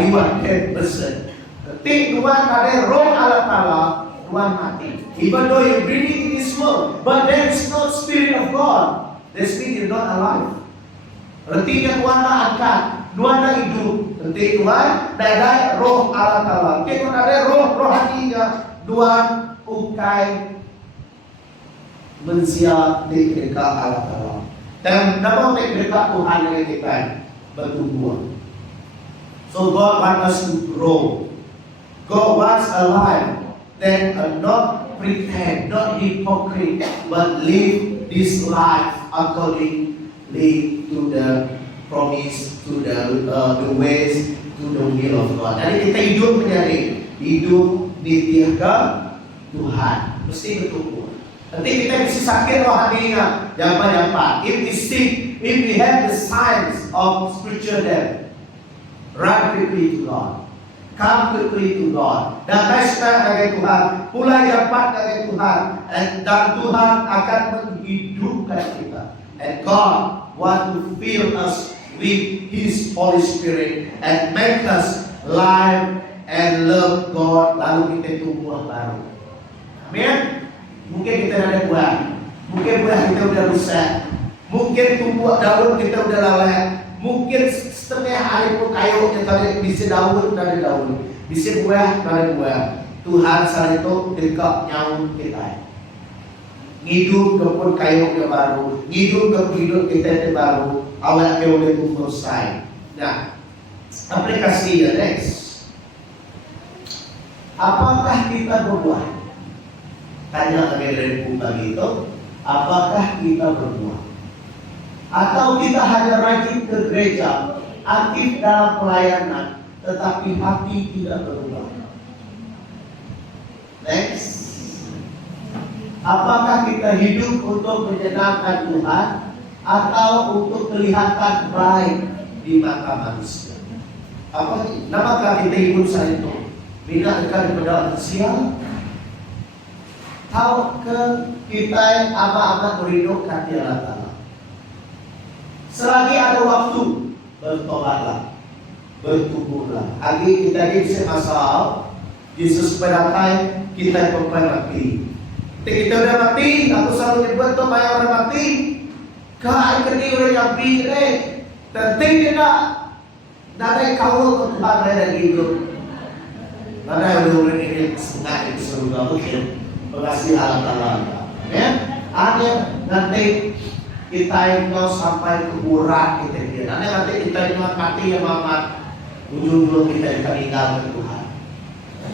You are dead person. Nanti Tuhan ada roh Allah Ta'ala, Tuhan mati. Even though you're breathing in this world, but there is no spirit of God, that means you're not alive. Nanti Tuhan nak angkat, Tuhan nak hidup. Nanti Tuhan ada roh Allah Ta'ala. Nanti Tuhan ada roh rohaninya, Tuhan ukai mensiap di dekat Allah Ta'ala. Dan nama di dekat Tuhan yang kita bertumbuh. So God wants us to grow. God wants a life that not pretend, not hypocrite, but live this life accordingly to the promise, to the ways, to the will of God. Jadi kita hidup menjadi hidup di Tuhan. Mesti bertumbuh. Nanti kita bisa sakit rohaninya, jangan. If we sick, if we have the signs of spiritual death, run quickly to God. Come quickly to God. Datang sekarang dari Tuhan. Mulai dapat dari Tuhan. Dan Tuhan akan menghidupkan kita. And God want to fill us with His Holy Spirit and make us live and love God. Lalu kita tumbuh baru. Amin. Mungkin kita ada buah. Mungkin buah kita udah rusak. Mungkin tumbuh daun kita udah lalai. Mungkin setengah hari pun kayu kita bisa daun dari daun, bisa buah dari buah. Tuhan saat itu dekat nyawa kita. Hidup kepun kayu yang baru, hidup kehidupan kita yang baru. Awal yang udah selesai. Nah, aplikasi ya next. Apakah kita berbuah? Tanya lagi dari pagi itu. Apakah kita berbuah? Atau kita hanya rajin ke gereja, aktif dalam pelayanan, tetapi hati tidak berubah. Next. Apakah kita hidup untuk menyenangkan Tuhan atau untuk kelihatan baik di mata manusia? Apakah kita hidup saat itu bina dekat kepada manusia? Atau kita amat merindukan hati Allah Ta'ala? Selagi ada waktu, bertobatlah, bertubuhlah. Lagi kita bisa masalah, Yesus berdatai, kita sampai mati. Kita udah mati, aku selalu nyebut tuh banyak orang mati. Kau ini udah nyampi, tentu tidak. Nanti kau untuk Tuhan ada hidup. Mana yang udah ini setengah itu surga mungkin. Pengasih Allah Ta'ala. Ya, ada nanti kita yang sampai ke urat kita dia. Nanti kita yang mati yang mamat ujung-ujung kita meninggal ke Tuhan.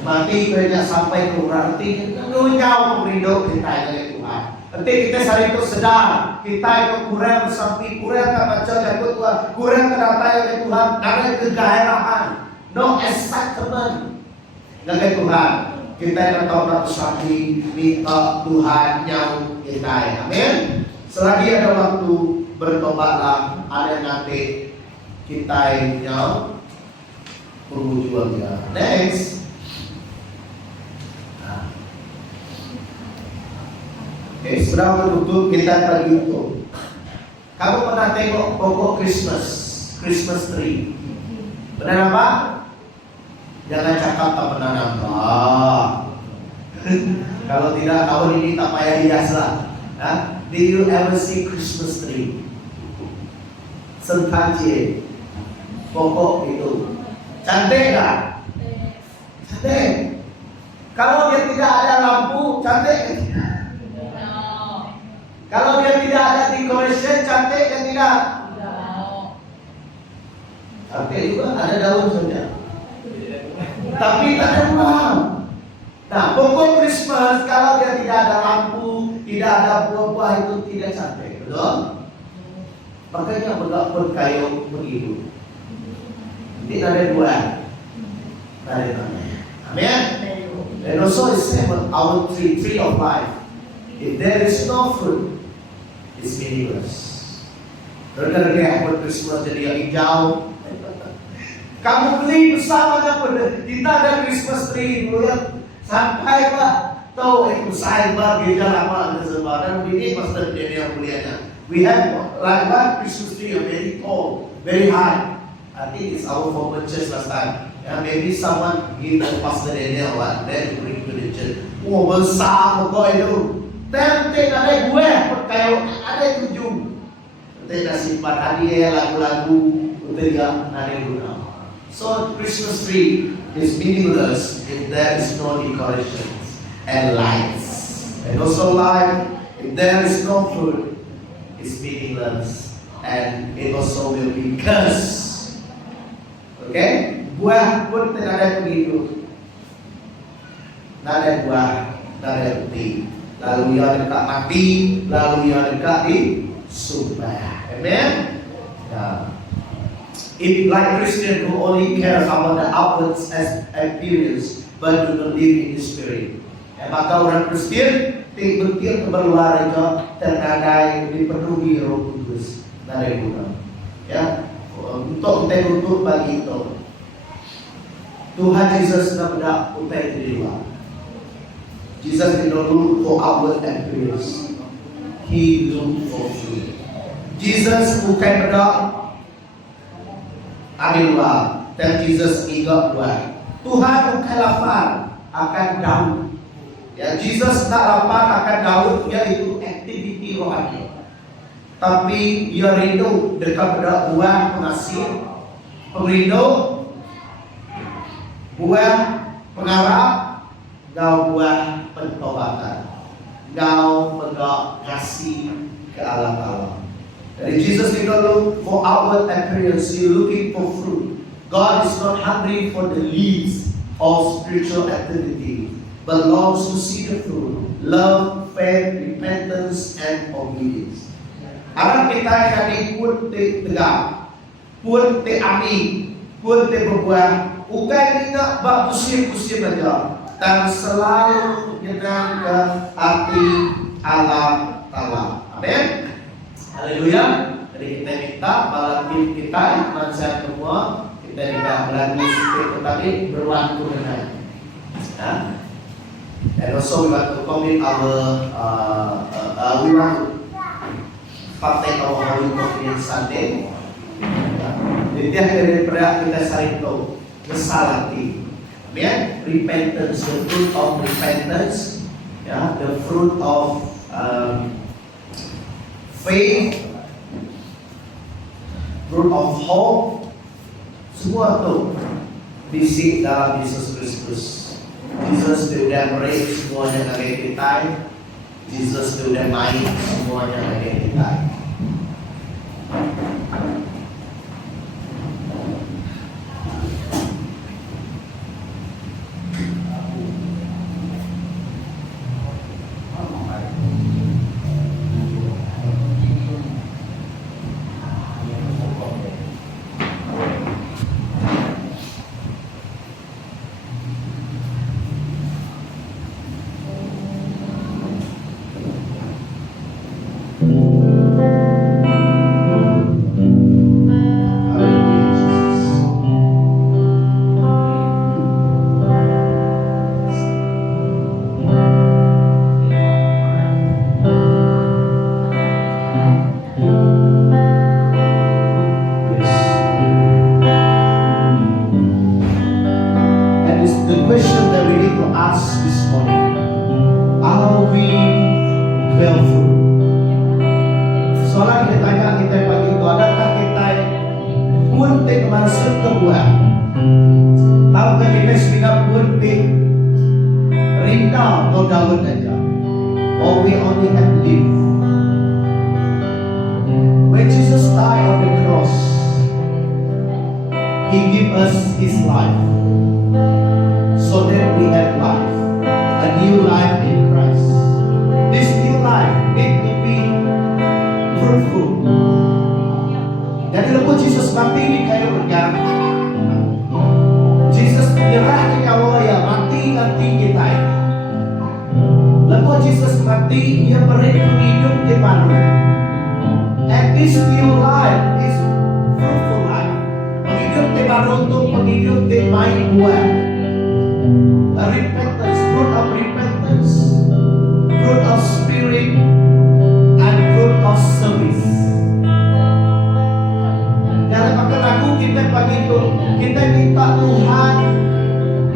Mati kita sampai ke urat kita jauh merindu kita dengan Tuhan. Nanti kita saat itu sedar kita yang kurang sampai kurang baca dari Tuhan, kurang kedatangan dari Tuhan, karena kegairahan, no excitement dengan Tuhan. Kita yang tahu sampai minta Tuhan yang kita. Amin. Selagi ada waktu bertobatlah, ada nanti kita yang berjuangnya. Next. Oke, sudah menutup kita tadi itu. Kamu pernah tengok pokok Christmas tree? Benar apa? Jangan cakap tak pernah nampak. Kalau tidak tahun ini tak payah hias lah. Did you ever see Christmas tree? Sentanjie, pokok itu cantik tak? Cantik. Kalau dia tidak ada lampu, cantik kan tidak? Kalau dia tidak ada decoration, cantik kan tidak? Cantik juga, ada daun saja. Tapi tak ada buah. Nah, pokok Christmas kalau dia tidak ada lampu, tidak ada buah-buah itu tidak cantik, betul? Makanya berkayu begitu. Tidak ada buah. Dari mana? Amin. And also it's same with our tree of life. If there is no fruit, it's meaningless. Terkadang buat Christmas jadi yang hijau. Kamu beli bersama dengan kita ada Christmas tree, lihat Sampai Pak tahu saya gereja lama ada sebab dan begini pastor dia yang mulianya. We have like one Christmas tree, very tall, very high. I think it's our former church last time. Maybe someone give the pastor Daniel one, then bring to the church. Oh besar pokok itu. Tapi ada gue kayak ada 7. Kita simpan hadiah lagu-lagu untuk nari guna. So Christmas tree is meaningless if there is no decorations and lights. And also light, if there is no food, it's meaningless and it also will be cursed. Okay? Buah pun tidak ada begitu. Tidak ada buah, tidak ada bukti. Lalu ia dekat mati, lalu ia dekat di sumpah. Amen? If like Christian who only care about the outward appearance but do not live in the spirit. Maka orang Kristen berpikir keperluan itu terkadang dipenuhi Roh Kudus dari guna. Ya, untuk kita untuk bagi itu. Tuhan Yesus tidak utai di luar. Jesus did not look for outward appearance. He looked for fruit. Jesus bukan berdoa di luar, dan Jesus ingat luar. Tuhan bukan lapar akan Daud. Ya, Jesus tak lapar akan Daud, yaitu aktiviti rohani. Tapi ia rindu dekat pada buah pengasih, perindu, buah pengarap, dan buah pentobatan. Kau pegang kasih ke Allah. Jadi Jesus did not look for outward appearance, He looking for fruit. God is not hungry for the leaves of spiritual activity, but longs to see the fruit, love, faith, repentance, and obedience. Arang kita kali pun tegak, pun ami, pun berbuah, bukan kita bak musim-musim aja, dan selalu menyenang ke hati Allah Ta'ala. Amin. Haleluya. Jadi kita minta malam kita manusia semua kita tidak berani seperti tadi berwaktu dengan. And also we want to commit we want to partake our Holy Communion Sunday. Jadi daripada kita saling tahu kesalahan hati. Amen. Repentance, the fruit of repentance, the fruit of faith, fruit of hope, semua itu bisik dalam Yesus Kristus. Jesus sudah meraih semuanya dari kita. Jesus sudah main semuanya dari kita. Repentance, fruit of repentance, fruit of spirit, and fruit of service. Dalam pakai lagu kita pagi itu, kita minta Tuhan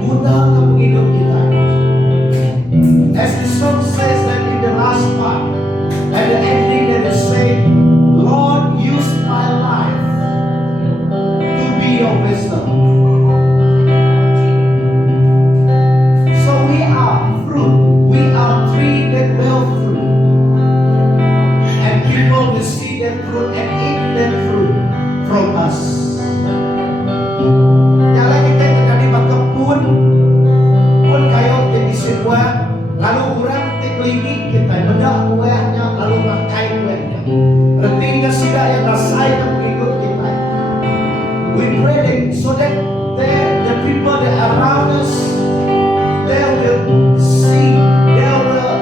gudang hidup kita. As the song says that in the last part, at the ending that it say, Lord, use my life to be your wisdom. So we are fruit. We are tree that bear fruit. And people will see that fruit and eat that fruit from us. Jangan kita terjadi kebun, pun kayu jadi sebuah, lalu orang teklingi kita bedak buahnya, lalu makai buahnya. Artinya sudah yang rasai dan mengikut kita. We pray that so that the people that around us, they will see, they will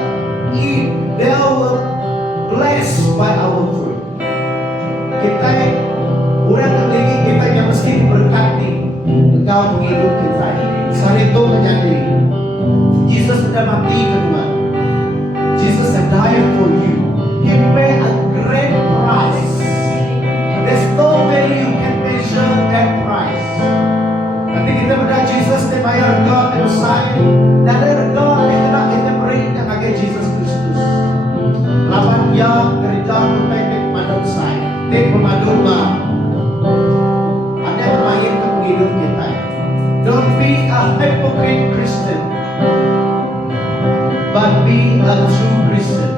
eat, they will blessed by our fruit. Kita orang teklingi kita yang mesti diberkati. Engkau menghidup kita. Saat itu menjadi Jesus sudah mati kedua. Jesus had died for you. He paid a great price. There's no way you can measure that price. Nanti kita berdoa Jesus dia bayar regah dan Messiah. Dan ada regah yang kena kita beri yang agak Jesus Kristus. Lawan yang kerja bertekad pemadam saya. Tik pemadam lah. Ada yang main ke penghidup kita. Don't be a hypocrite Christian, but be a true Christian.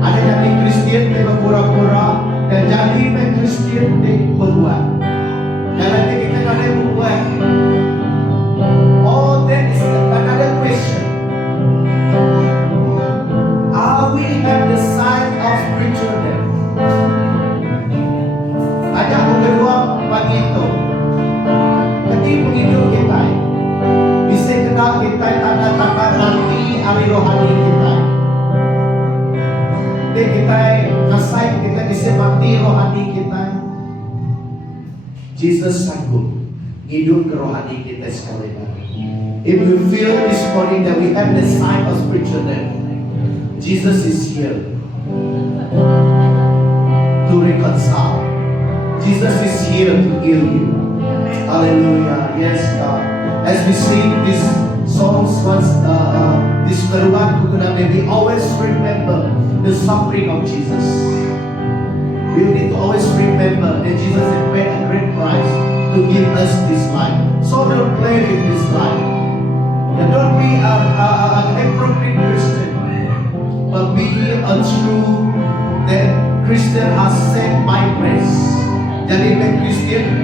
Ada jadi Kristen yang berpura-pura dan jadi Kristen yang berbuat. Dan nanti kita ada yang berbuat. Oh, that is another question. Are we at the sign of spiritual death? Ada yang kedua pagi itu. Ketika penghidup kita, bisa kenal kita tanda-tanda nanti hari rohani kita. Jadi kita nasai kita bisa mati rohani kita. Jesus sanggup hidup ke rohani kita sekali lagi. If we feel this morning that we have the sign of spiritual death, Jesus is here to reconcile. Jesus is here to heal you. Hallelujah. Yes, God. As we sing these songs once, this Peruan Kukuname, we always remember the suffering of Jesus. We need to always remember that Jesus had paid a great price to give us this life. So don't play with this life. And don't be an hypocrite Christian, but be a true that Christian are saved by grace. Jadi Kristen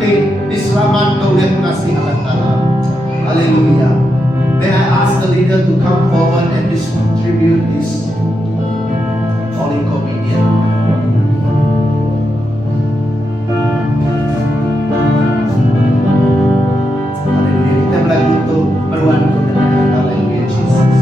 diselamatkan oleh kasih Allah Taala. Haleluya. May I ask the leader to come forward and distribute this Holy Communion. Haleluya. Kita berlagu untuk peruan kebenaran. Haleluya Jesus.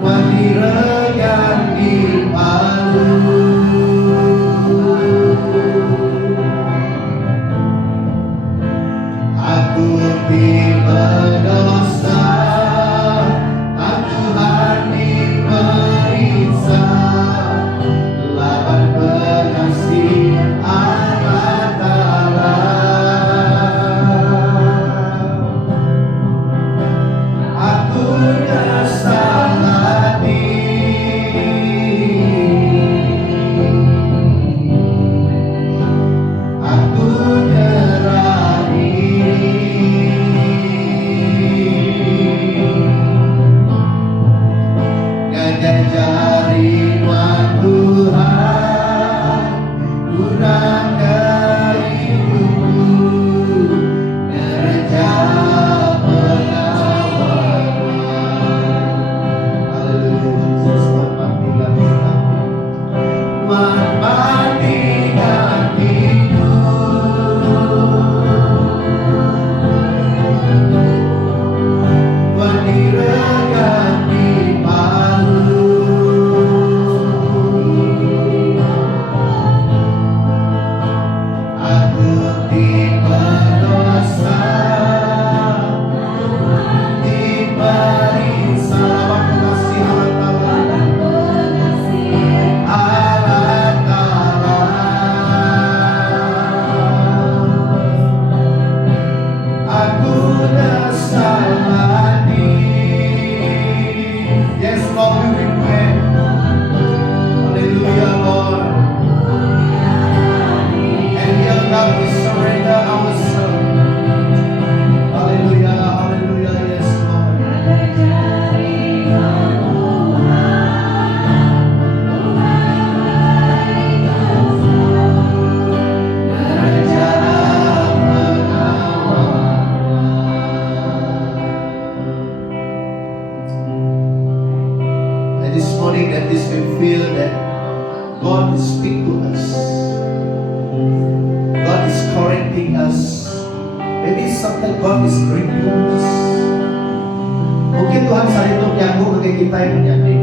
Why nasalani. Yes, Lord, we repent. Hallelujah, Lord. And here, God, we surrender ourselves. Hallelujah, hallelujah, yes, Lord. And this morning, that this we feel that God will speak to us. God is correcting us. Maybe sometimes God is rebuking us. Mungkin Tuhan salito niyago kagay kita yang menjadi.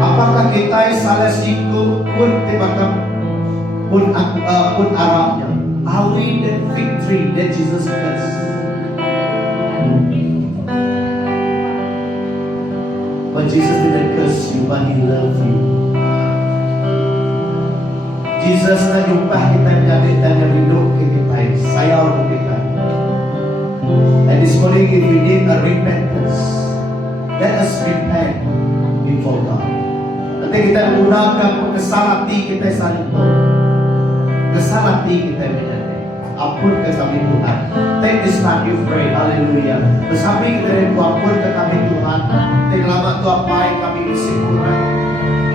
Apakah kita salah siku pun tibakam pun Arabnya. Are we the victory that Jesus has? But Jesus didn't curse you, but He loved you. Jesus na jumpa kita menjadi dan yang hidup kita, sayang kita. And this morning, if we need a repentance, let us repent before God. Nanti kita menggunakan kesalahan hati kita saling itu. Kesalahan hati kita menjadi. Ampun ke kami Tuhan. Take this time you pray. Hallelujah. Bersama kita dan ampun ke kami Tuhan. Terlama tu apa yang kami isi kurang.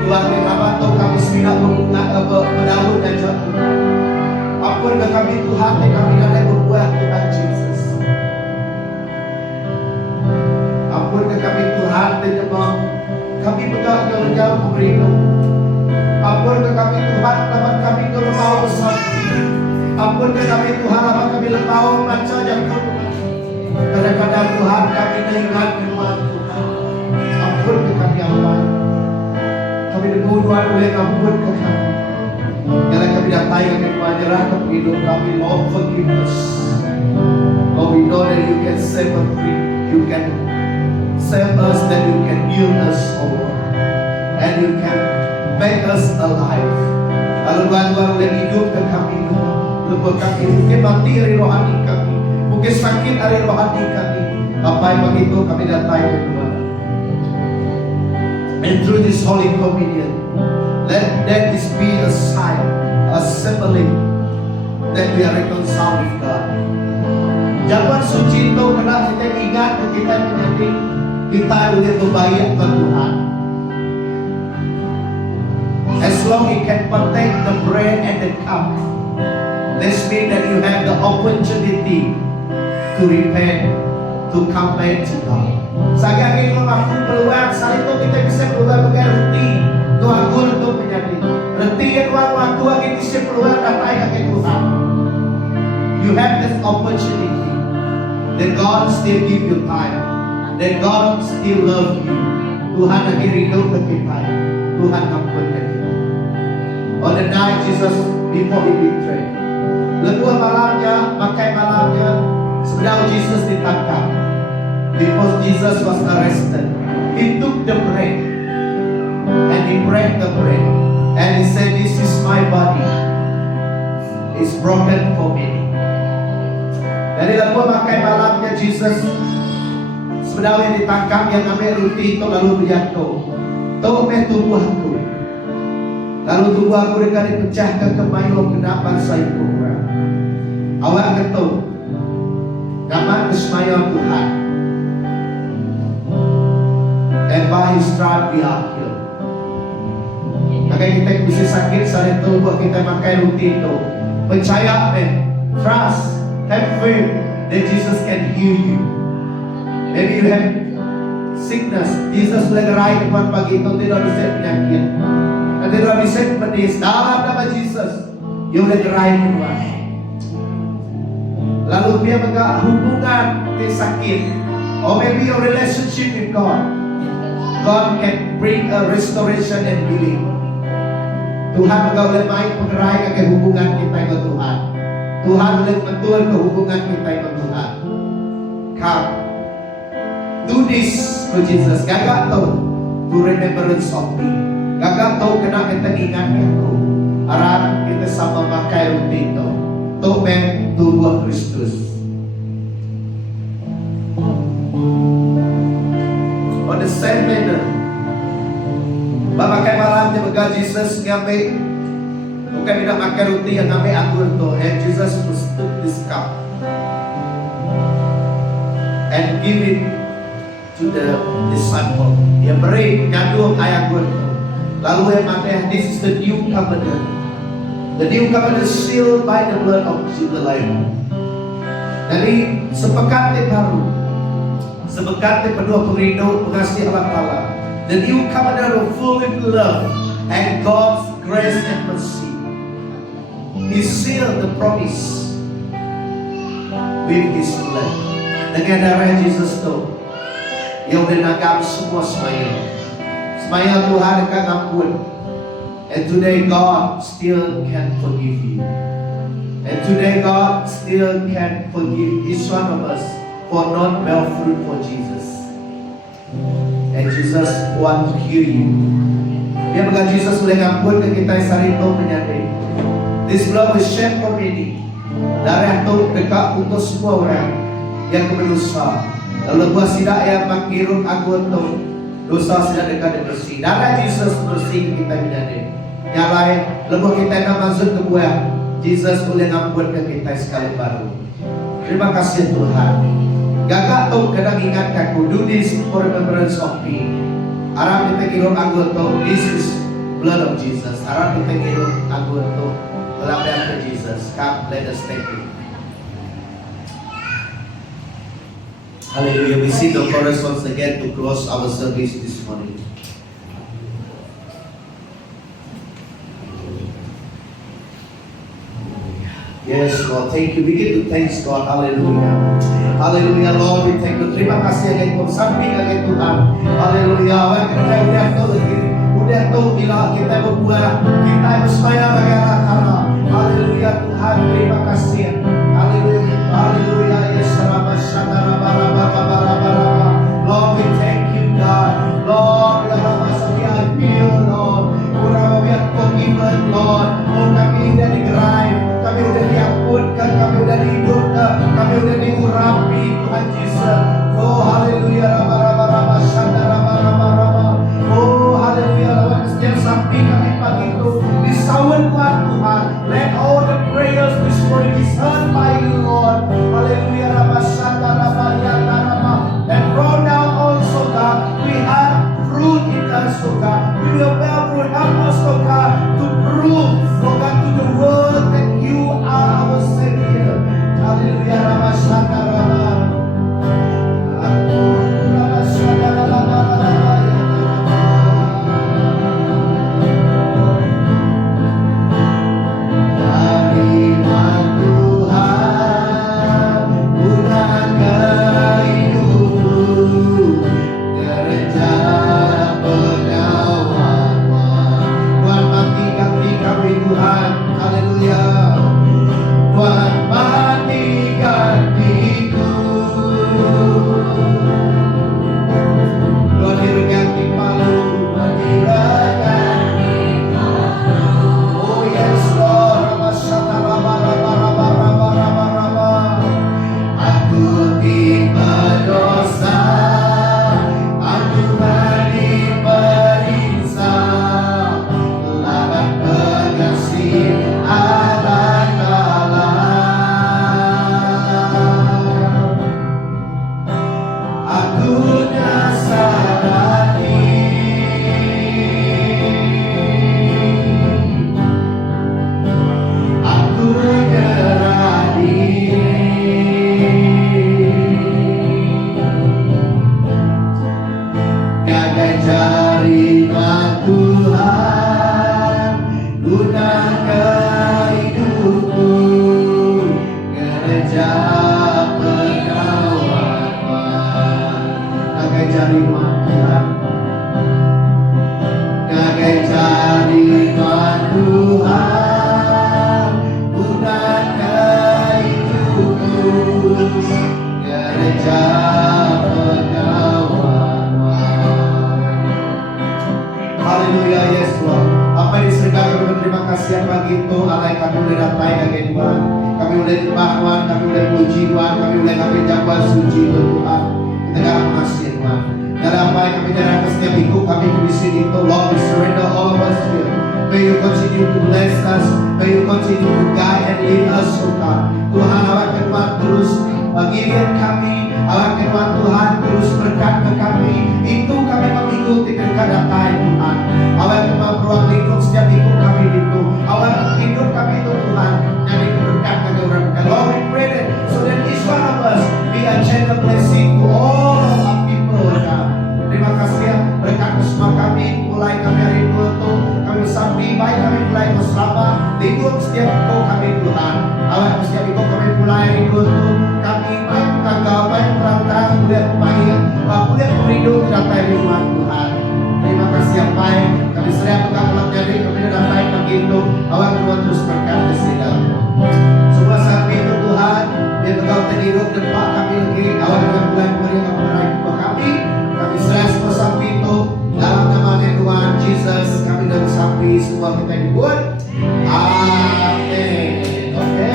Tuhan terlama tu kami tidak berdahulu dan jatuh. Ampun ke kami Tuhan yang kami tidak berbuat Tuhan Jesus. Ampun ke kami Tuhan dan kami berdoa kalau jauh memberikan. Ampun ke kami Tuhan dapat kami kalau bersama. Ampun ke kami Tuhan dapat kami lemau baca yang kau. Kadang-kadang Tuhan kami ingat firman Tuhan. Ampun ke kami Allah. Kami dibunuh oleh ampun ke kami. Jangan kami datai kami menyerahkan hidup kami. Lord, forgive us. Lord, we know that you can save us free. You can save us, that you can heal us, oh Lord. And you can make us alive. Lalu bantuan dan hidup ke kami, Lubuk kami, mungkin mati dari rohani kami, mungkin sakit dari rohani kami. Apa yang begitu kami datang ke Tuhan. And through this Holy Communion, let this be a sign, a symbol that we are reconciled with God. Jangan suci itu karena kita ingat kita menjadi kita begitu baik ke Tuhan. As long you can partake the bread and the cup, this means that you have the opportunity to repent, to come back to God. Saga kita waktu keluar, saat itu kita bisa keluar pakai roti, doa guru untuk menjadi roti yang waktu kita bisa keluar datang ke Tuhan. You have this opportunity. That God still give you time. That God still love you. Tuhan lagi rindu ke kita. Tuhan ampunkan kita. On the night Jesus before He betrayed. Lepas malamnya, makai malamnya, sebelum Jesus ditangkap. Before Jesus was arrested, He took the bread and He broke the bread and He said, "This is my body. It's broken for me." Dari lalu makai malamnya Jesus sebenarnya ditangkap yang ambil roti itu lalu berjatuh. Tahu tubuhku. Lalu tubuhku dengan dipecahkan ke mayung kenapan saya kurang. Awak kata, kapan kesemayang Tuhan. And by His stripe we are healed. Maka kita bisa sakit saat itu buat kita makai roti itu. Percaya, man. Trust. Have faith that Jesus can heal you. Maybe you have sickness. Jesus lagi rai depan pagi itu tidak bisa penyakit. Tidak bisa pedis. Dalam nama Jesus, you lagi rai depan. Lalu dia menga hubungan ke sakit. Or maybe your relationship with God. God can bring a restoration and healing. Tuhan menga boleh main pengerai ke hubungan kita ke Tuhan. Tuhan boleh betul ke hubungan kita dengan Tuhan. Come, do this to Jesus. Gagak tahu to remembrance of me. Gagak tahu kena kita ingatkan tu. Arah kita sama makai roti itu. Tuh men tubuh Kristus. baga Jesus ngambil, bukan tidak makan roti yang ngambil anggur tu, and Jesus took this cup and give it to the disciple. Dia beri ngandung air anggur tu. Lalu yang mati, this is the new covenant. The new covenant sealed by the blood of the Lamb. Jadi sepekat baru, sepekat penuh perindu mengasihi Allah Taala. The new covenant of full with love and God's grace and mercy. He sealed the promise with His blood. Dengan darah Yesus itu, yang menangkap semua semaya Tuhan akan ampun. And today God still can forgive you. And today God still can forgive each one of us for not bear fruit for Jesus. And Jesus want to hear you. Dia bagi Jesus boleh ampun dan kita sarito menyadari. This blood was shed for many. Darah itu dekat untuk semua orang yang berdosa. Lalu buat sidak yang mengirum anggur itu, dosa sudah dekat dan bersih. Darah Jesus bersih kita menyadari. Yang lain, lepas kita nak masuk ke buah, Jesus boleh ampunkan kita sekali baru. Terima kasih Tuhan. Gagak tu kadang ingatkan ku, do this for remembrance of me. Harap kita kirim anggur tu, this is blood of Jesus. Harap kita kirim anggur tu, dalam nama Jesus. Come, let us thank you. Hallelujah. We sing the chorus once again to close our service this morning. Yes, Lord, thank you. Begin to thanks God. Hallelujah. Hallelujah, Lord, we thank you. Terima kasih akan samping akan Tuhan. Hallelujah. Kita udah tahu bila kita berbuat, kita bersemaya bagi Allah Taala. Hallelujah, Tuhan, terima kasih. Hallelujah. Hallelujah. Yes, Rabba Shatara Bara Bara Bara Bara. Lord, we thank you, God. Lord, Rabba Satya, I feel, Lord. We are forgiven, Lord. Oh, kami udah digerai. Kami udah diampunkan, kami udah dihidupkan, kami udah diurapi, Tuhan Yesus. Oh, haleluya, raba raba raba shanda raba raba raba. Oh, haleluya, lawan setiap samping kami pagi itu disawatkan Tuhan. Let all the prayers this morning be heard by you, Lord. Haleluya, raba shanda raba yanda raba. And from now on, so God, we have fruit in us, so God. We will bear fruit. Help us, so God, to prove, so God, to the world that you are our Savior. Hallelujah. Rama Shaka Rama. Rama Shaka Rama. Hariman Tuhan, gunakan hidupku, kerja pengawalan. Tuhan mati ganti kami Tuhan. Haleluya. Tuhan mati gantiku. Tuhan dirganti palu, Tuhan dirganti palu. Oh yes Lord, Ramasata Rama Rama Rama Rama Rama Rama. Aku tiba dosa, aku beri periksa, lawan pengasih Allah Ta'ala. Aku nasarani, aku nyerah diri. Gagai jarinya Tuhan, gunakan hidupku, gereja pengawalan. Gagai jarinya Tuhan, gagai jarinya Tuhan, gunakan hidupku, gereja pengawalan. Haleluya, yes Lord. Apa yang diserahkan kami berterima kasih yang pagi itu, Allah yang kami boleh datang ke Tuhan. Kami boleh nyembah Tuhan, kami boleh puji Tuhan, kami boleh kami jambal suci Tuhan. Kita gak mengasih Tuhan. Dan apa yang kami nyerahkan setiap minggu kami di sini itu, Lord, we surrender all of us here. continue to guide and lead us, O God. Tuhan, awak Tuhan terus bagian kami, awak Tuhan terus berkati kami. Itu kami mengikuti kedatangan Tuhan. Awak Tuhan beruang lingkup setiap minggu kami itu. Awak hidup kami itu Tuhan. Jadi berkat bagi orang. Lord, we pray that so that each one of us be a gentle blessing to all of our people, God. Terima kasih ya, berkat semua kami, mulai kami hari itu, kami sampai baik kami mulai bersama, lingkup setiap minggu kami Tuhan. Awak setiap minggu kami mulai hari itu, kami baik tanggal, baik perantang, boleh baik, boleh merindu kedatangan Tuhan Tuhan. Terima kasih yang baik, kami sedang mengambil dari kami dan baik begitu, awak Tuhan terus berkati sedang. Semua sampai itu Tuhan, biar engkau terhidup dan Pak kami lagi, awak Tuhan mulai memberi kepada kami. Kami serah semua sampai itu dalam nama Tuhan Yesus, kami dan sampai semua kita dibuat. Amin. Oke,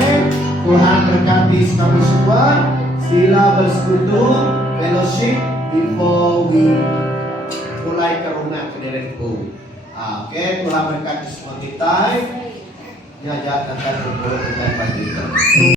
Tuhan berkati kami semua. Sila bersekutu, fellowship before we mulai kerungan kederetku. Oke, Tuhan berkati semua kita. Ya, jangan berbuat kita pagi.